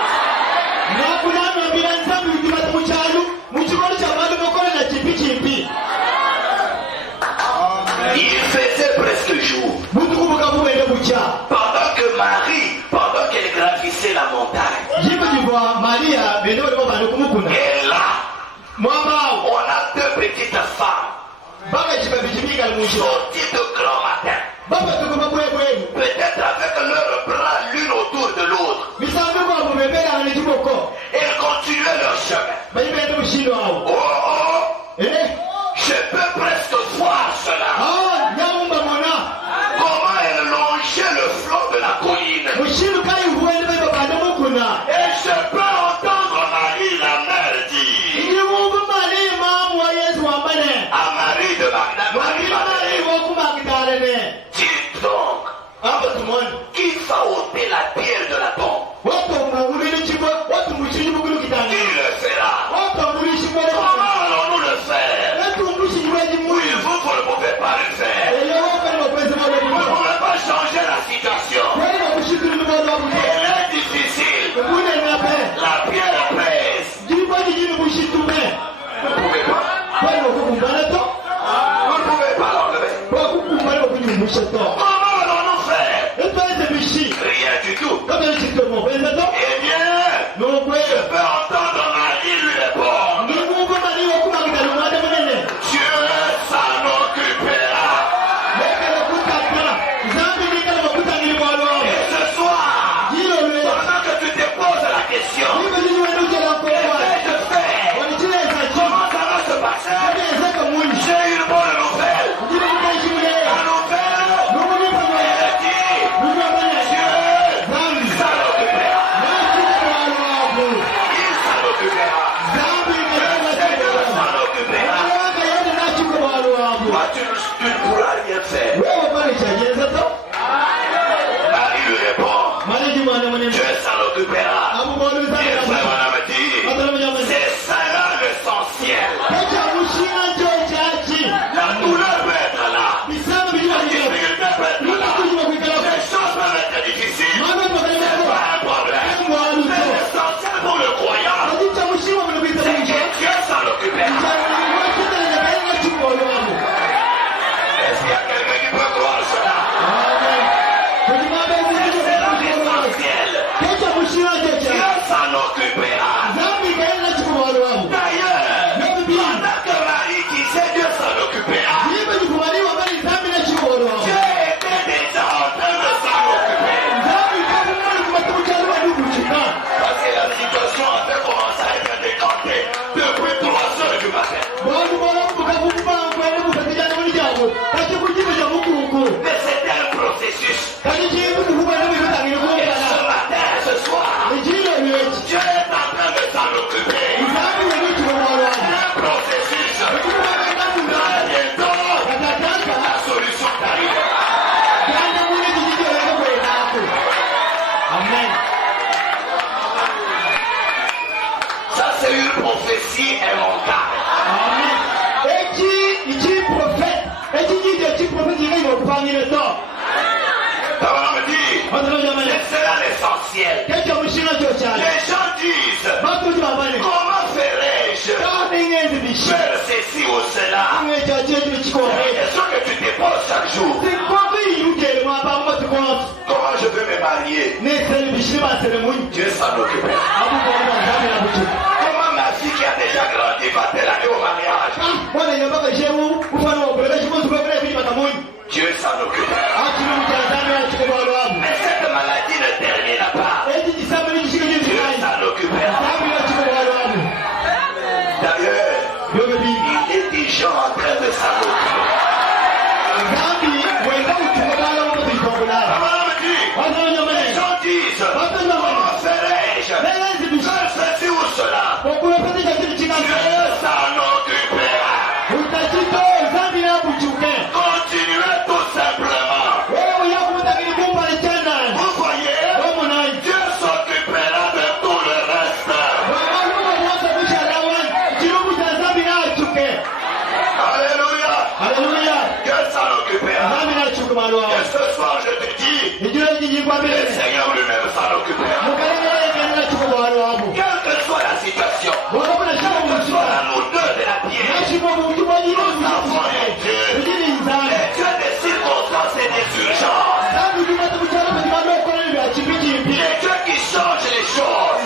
Il faisait presque jour. Pendant qu'elle gravissait la montagne. Et là, on a deux petites femmes sorties de grand matin. Peut-être avec leurs bras l'une autour de l'autre. Elles continuaient leur chemin. Oh, oh. Je peux presque voir cela. Comment elles longeaient le flanc de la colline. Et je peux entendre Marie la mère dire à Marie de Magdalene, dis donc, qui va ôter la pierre de la tombe? Qui le fera? Comment allons-nous le faire? Oui, vous ceci ou cela. kimwe kyakiyo kino kikola La question que tu te poses chaque jour. Comment je peux me marier? Dieu s'en occupera. Comment ma fille qui a déjà grandi va-t-elle aller au mariage? Dieu s'en occupera. Mais cette maladie ne terminera pas. Dieu s'en occupera. D'ailleurs, il est déjà en train de s'en occuper. Les gens disent, comment ferais-je? Ceci ou cela. Dieu s'en occupera. Continuez tout simplement. Vous voyez, Dieu s'occupera de tout le reste. Alléluia. Dieu s'en occupera. Et ce soir je te dis, le Seigneur lui-même s'en occupera. Quelle que soit la situation, quelle que soit la lourdeur de la pierre, nous avons un Dieu. Et Dieu des circonstances et des urgences. Il est Dieu qui change les choses.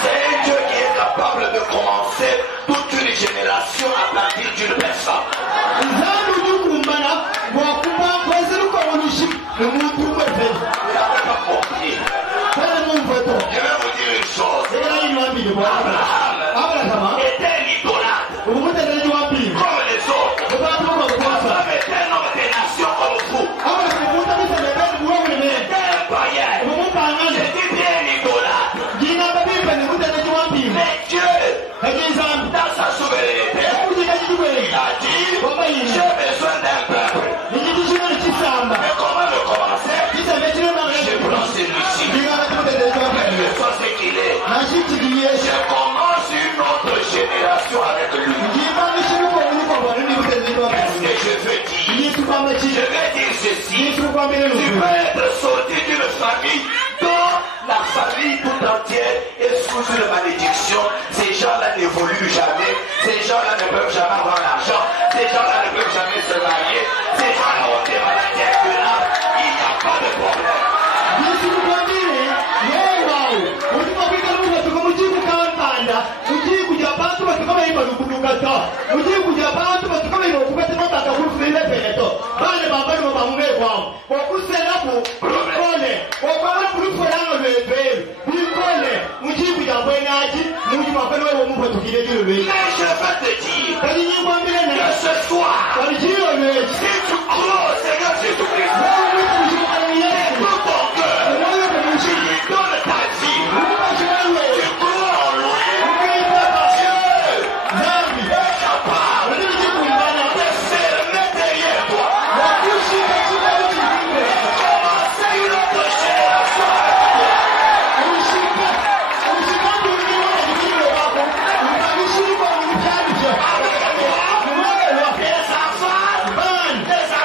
C'est un Dieu qui est capable de commencer toute une génération à partir d'une personne. Vous n'avez pas compris. Je vais vous dire une chose. Abraham était un idolâtre comme les autres. Abraham était un homme des nations comme vous. Il était un païen. C'était bien un idolâtre. Mais Dieu, dans sa souveraineté, il a dit, j'ai besoin d'un peuple. Mais comment le commencer? Je prends celui-ci. Quel que soit ce qu'il est, je commence une autre génération avec lui. Qu'est-ce que je veux dire? Je vais dire ceci. Tu peux être sorti d'une famille dont la famille tout entière est sous une malédiction. Ces gens-là n'évoluent jamais. Ces gens-là ne peuvent jamais avoir l'argent. Ces gens-là ne peuvent jamais se marier. Ces gens-là ont des maladies incurables. Il n'y a pas de problème. Mais je veux te dire que ce soir, si tu crois au Seigneur Jésus-Christ, tout ton cœur, tu lui donnes ta vie, tu crois en lui, Dieu est capable de fermer derrière toi. Commencer une autre génération avec toi. Des enfants,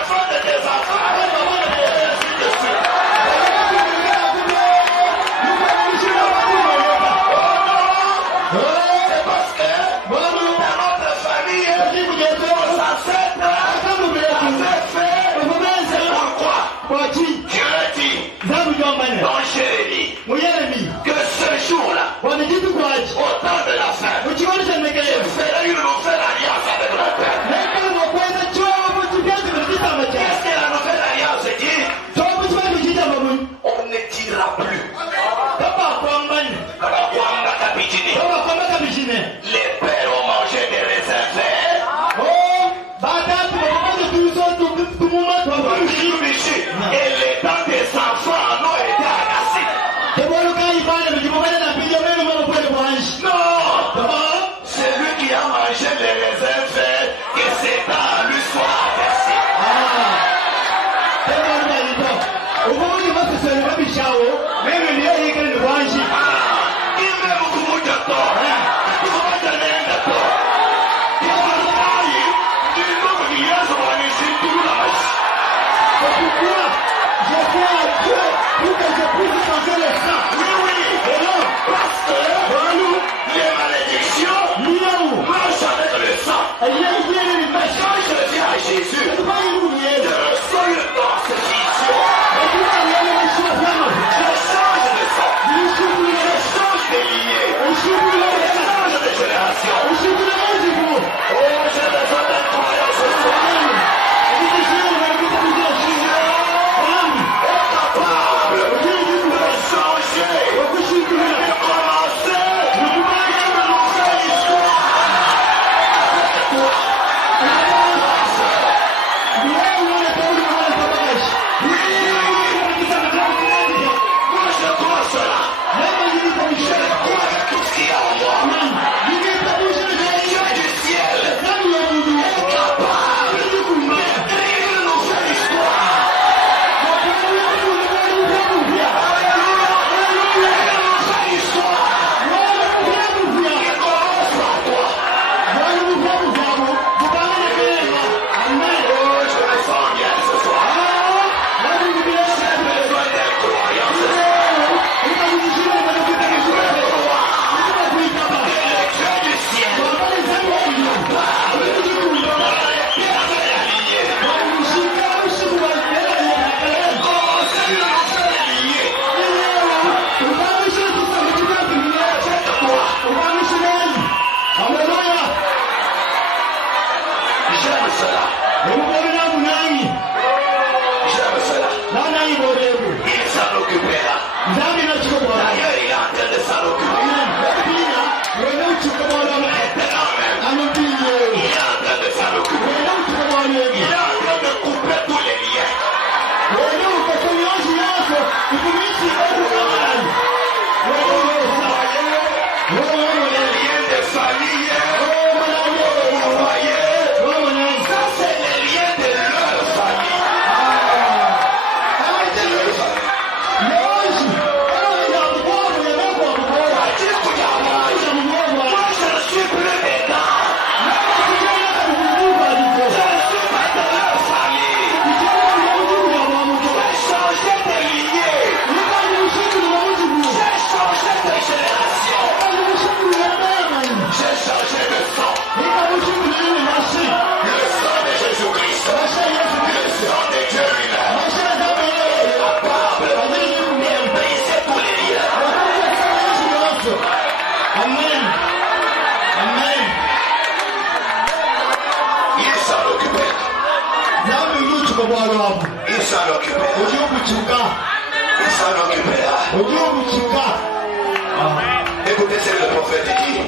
Écoutez ce que le prophète dit.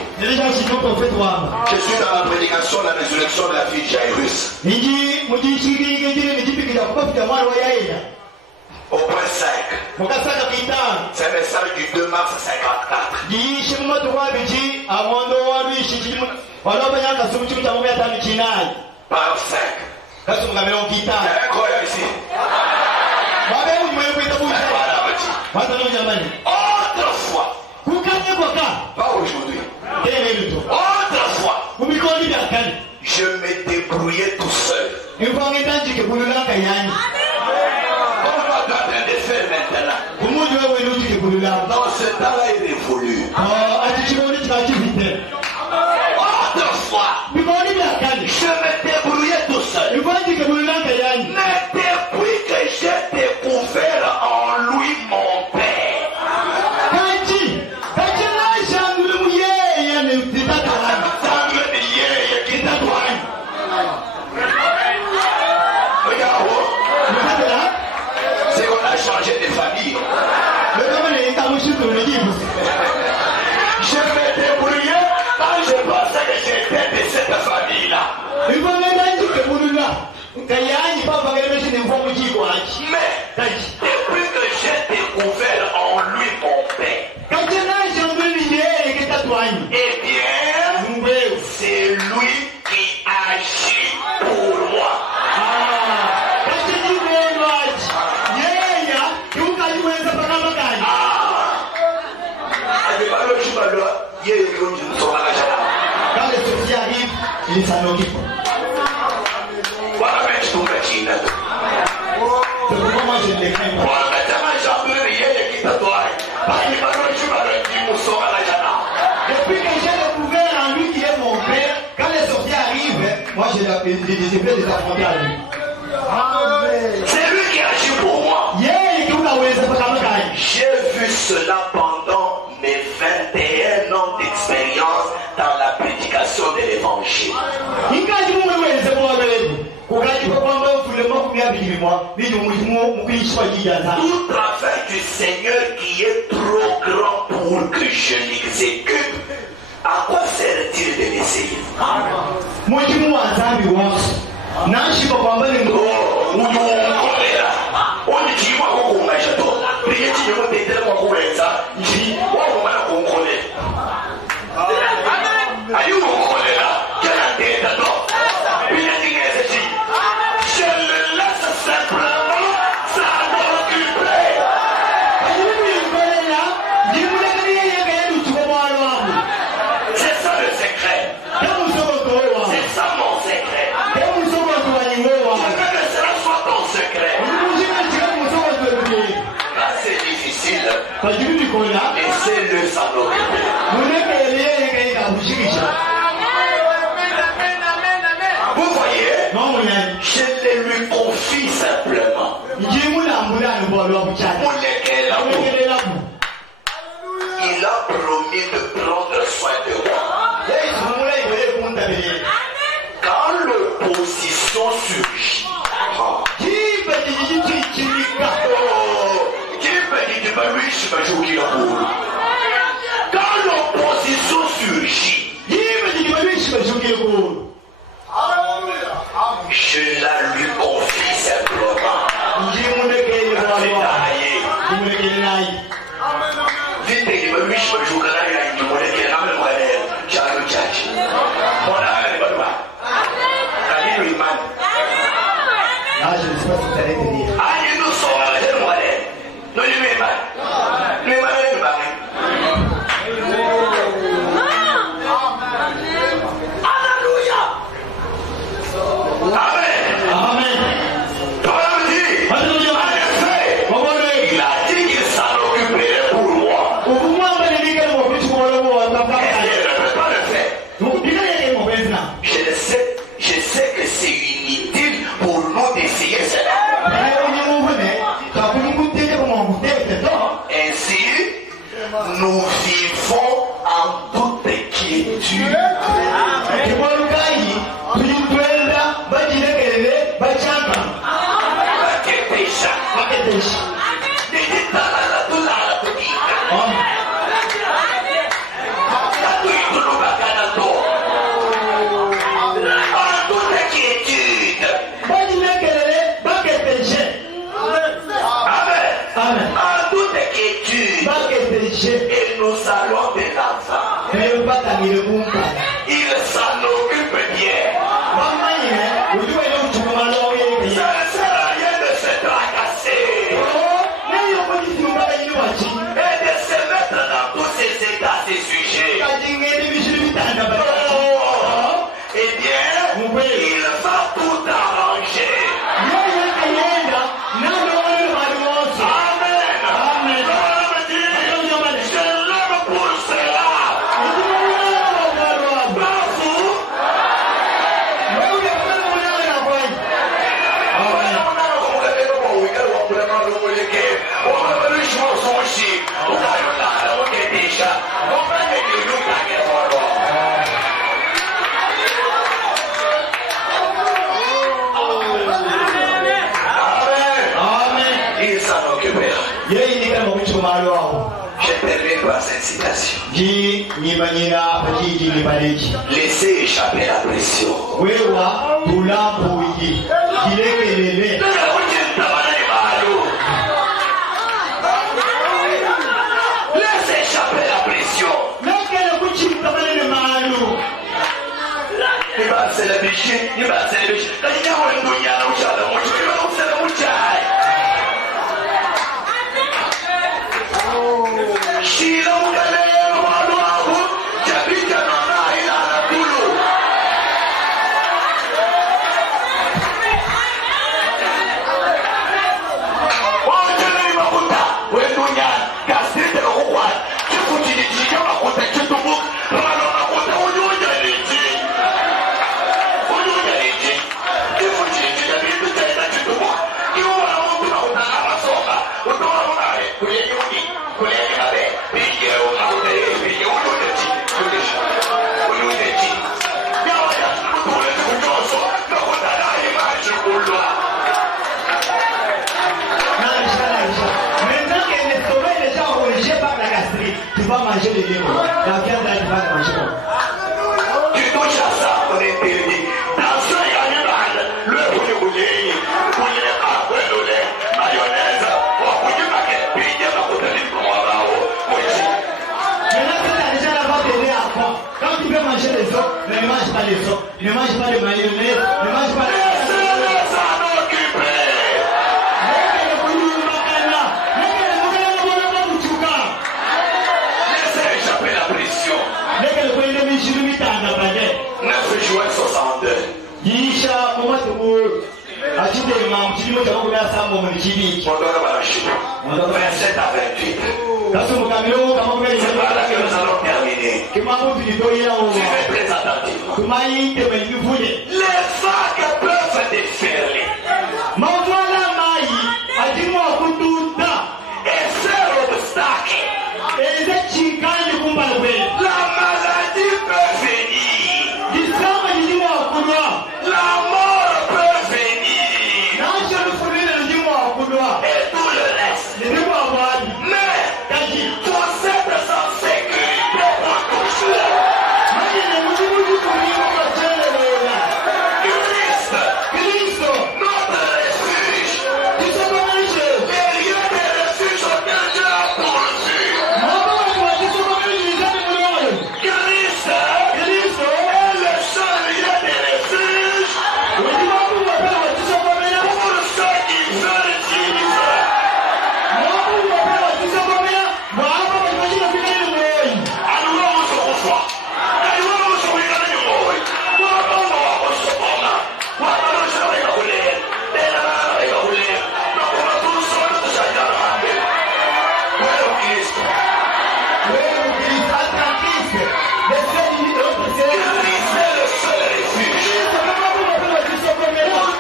Je suis dans la prédication de la résurrection de la fille de Jairus. Au point 5. C'est un message du 2 mars 54. Par 5. C'est incroyable ici. Autrefois. Pas aujourd'hui. Autrefois. Je me débrouillais tout seul. On va en train de faire maintenant. Dans ce temps-là, il évolue. Autrefois, je me débrouillais tout seul. Mais depuis que j'ai découvert en lui mon Père, c'est qu'on a changé de famille. Je me débrouillais quand je pensais que j'étais de cette famille-là. Mais depuis que j'ai découvert en lui mon Père, eh bien, c'est lui qui agit pour moi. Quand les sorciers arrivent, ils s'en occupent. C'est pourquoi moi je ne les crains pas. Depuis que j'ai découvert en lui qui est mon Père, quand les sorciers arrivent, moi j'ai fait des affronter à lui. C'est lui qui agit pour moi. J'ai vu cela pendant mes 21 ans ans d'expérience dans la prédication de l'évangile. Tout travail du Seigneur qui est trop grand pour que je l'exécute, à quoi sert-il de l'essayer? Laissez-le s'en occuper. Vous voyez, je le lui confie simplement. Il a promis de prendre soin de moi. Quand l'opposition surgit, quand l'opposition surgit, je la lui confie simplement. Nous vivons en toute quiétude. Et nous allons de l'enfant. Il s'en occupe bien. Ça ne sert à rien de se tracasser et de se mettre dans tous ces états, ces sujets. Eh bien, il va tout arranger. Je termine par cette citation. Laissez échapper la pression. Laissez échapper la pression. Tu touches à ça, on est interdit. Dans ce animal, le poulet, mayonnaise, quand tu veux manger les os, ne mange pas les os, ne mange pas de mayonnaise, ne mange pas de... Laissez échapper la pression. 9 juin 62. Verset à 28. C'est par là que nous allons terminer. Suivez très attentivement. Les vagues peuvent déferler. Et faire obstacle. La maladie peut venir. La mort peut venir. Et tout le reste. Mais vous êtes en sécurité pour toujours. Christ, notre refuge. Les lieux de refuge auxquels Dieu a pourvu. Christ est le seul lieu de refuge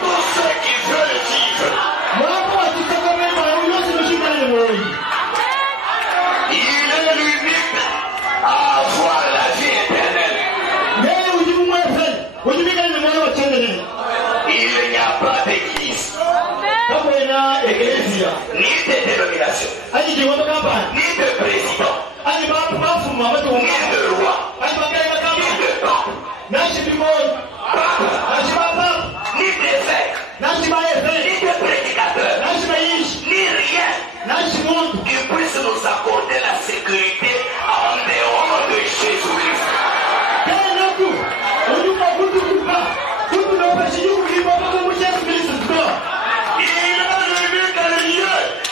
pour ceux qui veulent vivre. Ni de dénomination, ni de président, ni de roi, ni de temple, ni d'évêque, ni de prédicateur, ni rien qui puisse nous accorder la sécurité en dehors de Jésus-Christ.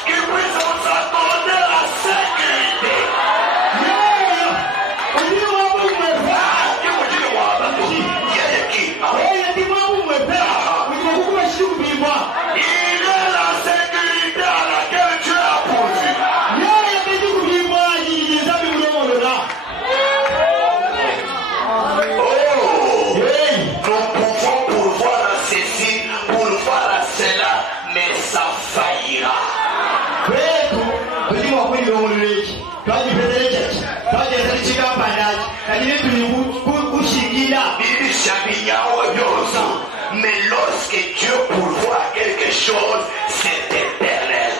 Qui puisse nous accorder la sécurité. Il est la sécurité à laquelle Dieu a pourvu. Nous pouvons pourvoir à ceci, pourvoir à cela, mais ça faillira. Mais lorsque Dieu pourvoit quelque chose, c'est éternel.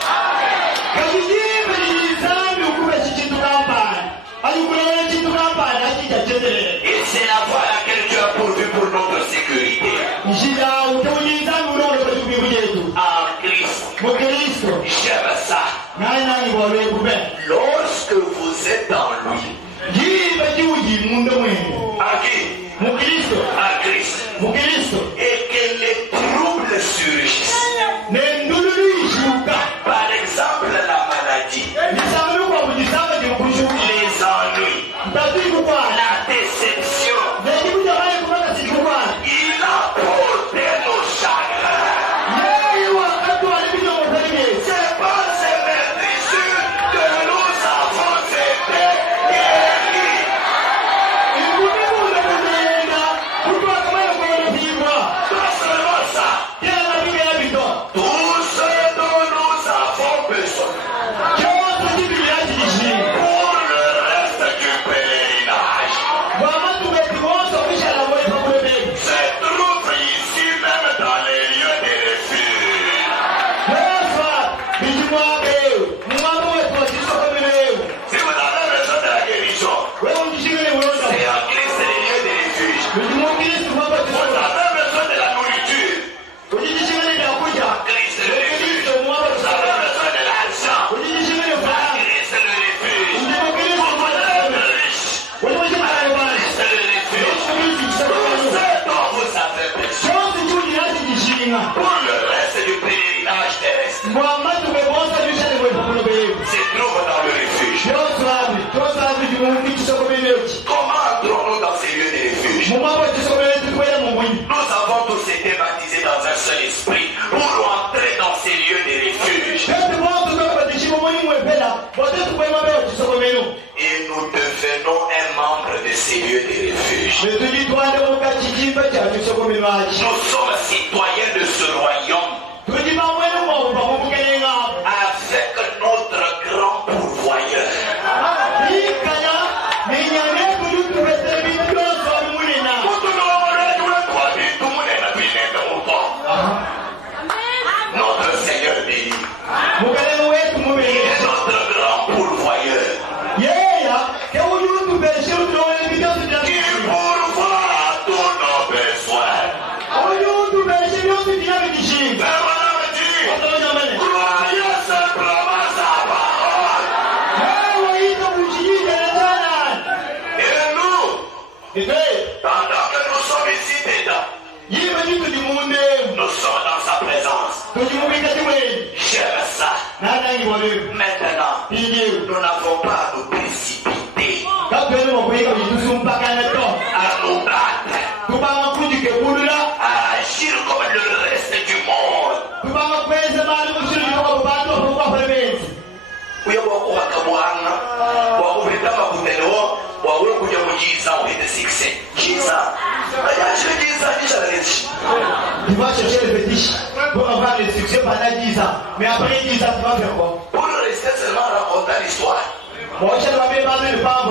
Et c'est la voie à laquelle Dieu a pourvu pour notre sécurité. En Christ. J'aime ça. Lorsque vous êtes en lui. En qui? En Christ. Et que les troubles surgissent. Par exemple, la maladie. Les ennuis. La déception. Il a porté nos chagrins. C'est par ces meurtrissures que nous avons été guéris. Pas seulement ça. Tout ce dont nous avons besoin pour le reste du pèlerinage. Vous avez besoin de la nourriture. Christ est le refuge. Vous avez besoin de l'argent. Christ est le refuge. Vous voulez être riche. Christ est le refuge. Tout ce dont vous avez besoin. Pour le reste du pèlerinage terrestre. Se trouve dans le refuge. Comment entrons-nous dans ces lieux de refuge? Nous avons tous été baptisés dans un seul esprit pour entrer dans ces lieux de refuge. Et nous devenons un membre de ces lieux de refuge. Nous sommes citoyens de ce royaume avec notre grand pourvoyeur. Notre Seigneur béni. Il est notre grand pourvoyeur. Il pourvoit tous nos besoins. Croyez simplement sa parole. Et nous, pendant que nous sommes ici dedans, nous sommes dans sa présence. J'aime ça. Maintenant, nous n'avons pas à nous précipiter, à nous battre, à agir comme le reste du monde. Tu vas chercher le fétiche pour avoir le succès pendant 10 ans. Mais après 10 ans, tu vas faire quoi? Pour rester seulement racontant l'histoire. Moi, je ne vais pas parler de pas.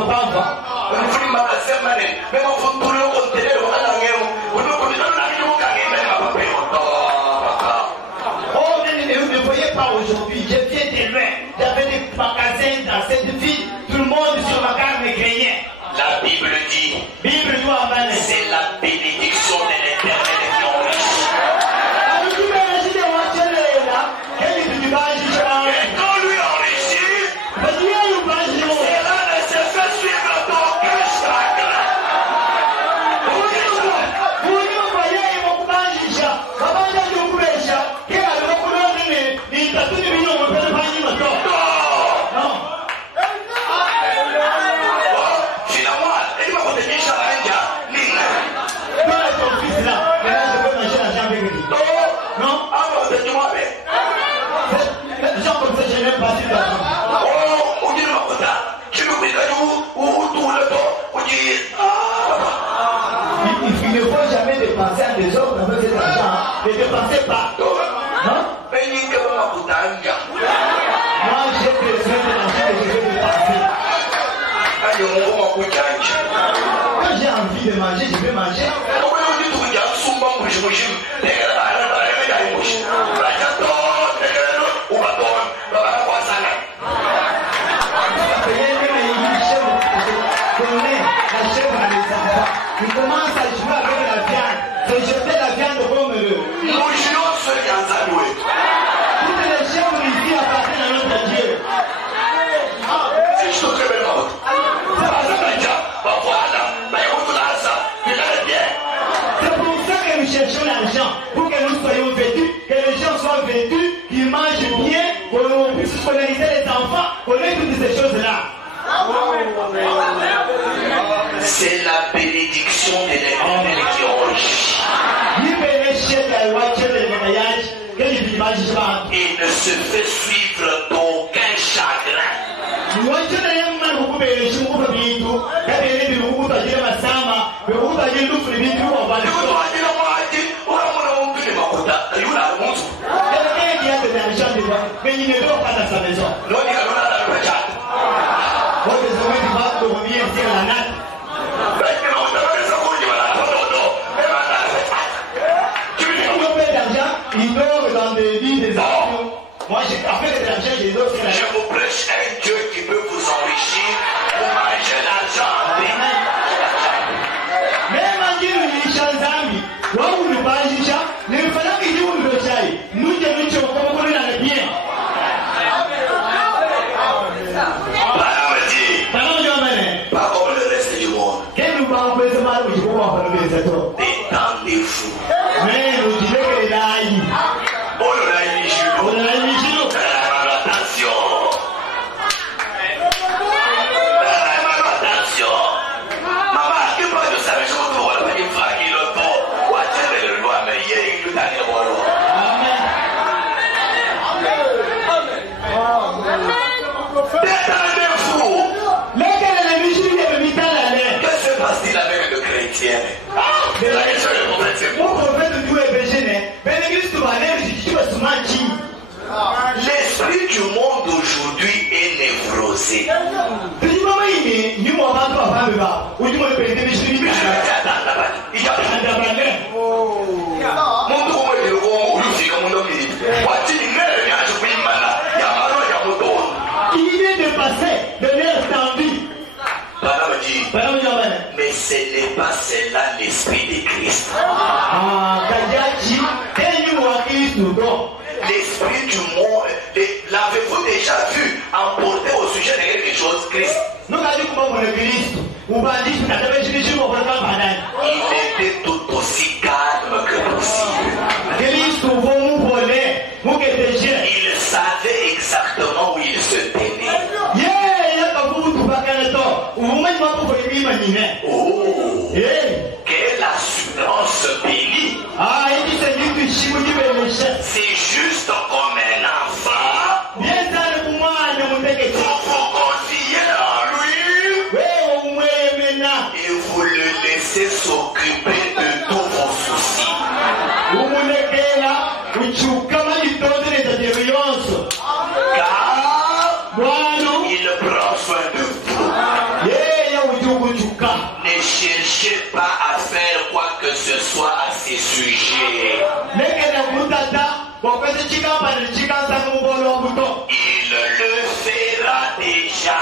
Oh, mais ne voyez pas aujourd'hui. Je viens de loin. J'avais des magasins dans cette ville. Tout le monde sur ma carte me craignait. La Bible dit, c'est la bénédiction de l'Éternel qui enrichit. Et quand lui enrichit, cela ne se fait suivre d'aucun chagrin. Il ne faut jamais dépenser à des autres avec cet argent. Ne dépensez pas. Non? Moi, j'ai besoin de l'argent et je vais dépenser. Quand j'ai envie de manger, je vais manger. Il commence à jouer avec la viande. C'est jeter la viande comme eux. Toutes les chèvres ici appartiennent à notre Dieu. C'est pour ça que nous cherchons l'argent. Pour que nous soyons vêtus, que les gens soient vêtus, qu'ils mangent bien, qu'on puisse scolariser les enfants, qu'on ait toutes ces choses-là. C'est la bénédiction de l'Éternel qui enrichit. Il ne se fait suivre d'aucun chagrin. Mais il ne dort pas dans sa maison. Désormais, tu vas dormir sur la natte. Combien d'argent? Il dort dans des lits des actions. Moi, j'ai fait de l'argent, j'ai dors sur la natte. Je vous prêche un Dieu qui peut vous enrichir pour manger l'argent. Même en Dieu, temps de fou. Mais vous dites que là, Oh là, il est chaud. Attention. Attention. Maman, tu parles de ça, mais je ne vois pas une fois qu'il le faut. Quoi, tu es le roi, mais il y a une lutte à l'école. Des temps de fou. Que se passe-t-il avec le chrétien? L'esprit du monde aujourd'hui est névrosé. Il est dépassé de l'air tendu. Mais ce n'est pas cela l'esprit de Christ. L'esprit du monde, l'avez-vous déjà vu emporter au sujet de quelque chose, Christ? Il était tout aussi calme que possible. Il savait exactement où il se tenait. Oh, quelle assurance bénie! C'est juste comme un enfant. Vous vous confiez en lui et vous le laissez s'occuper de tous vos soucis. Car il prend soin de vous. Ne cherchez pas à faire quoi que ce soit à ces sujets. Il le fera déjà.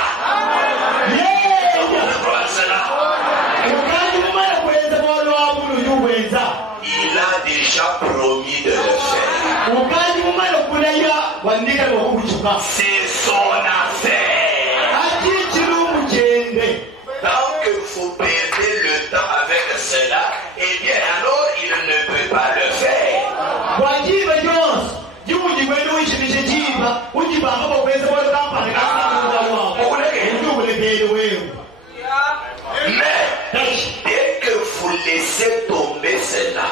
Il a déjà promis de le faire. C'est son affaire. Tant que vous perdez le temps avec cela, eh bien alors il ne peut pas le faire. Mais dès que vous laissez tomber cela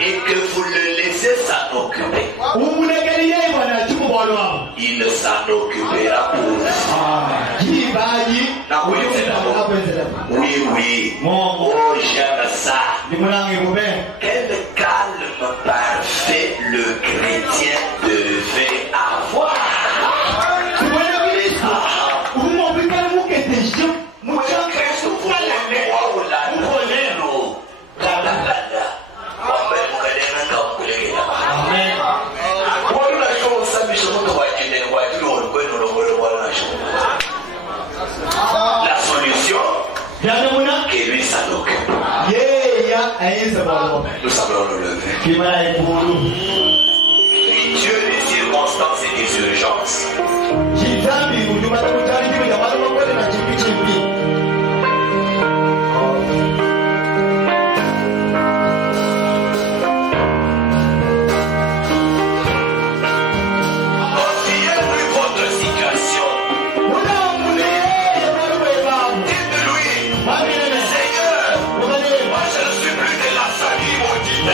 et que vous le laissez s'en occuper, il s'en occupera pour vous. Oui, oui. Oh, j'aime ça. Quel calme parfait le chrétien devait avoir. La solution, que lui s'en occupe. Nous allons le lever. Dieu des circonstances et des urgences. Seigneur, moi je ne suis plus de la famille maudite.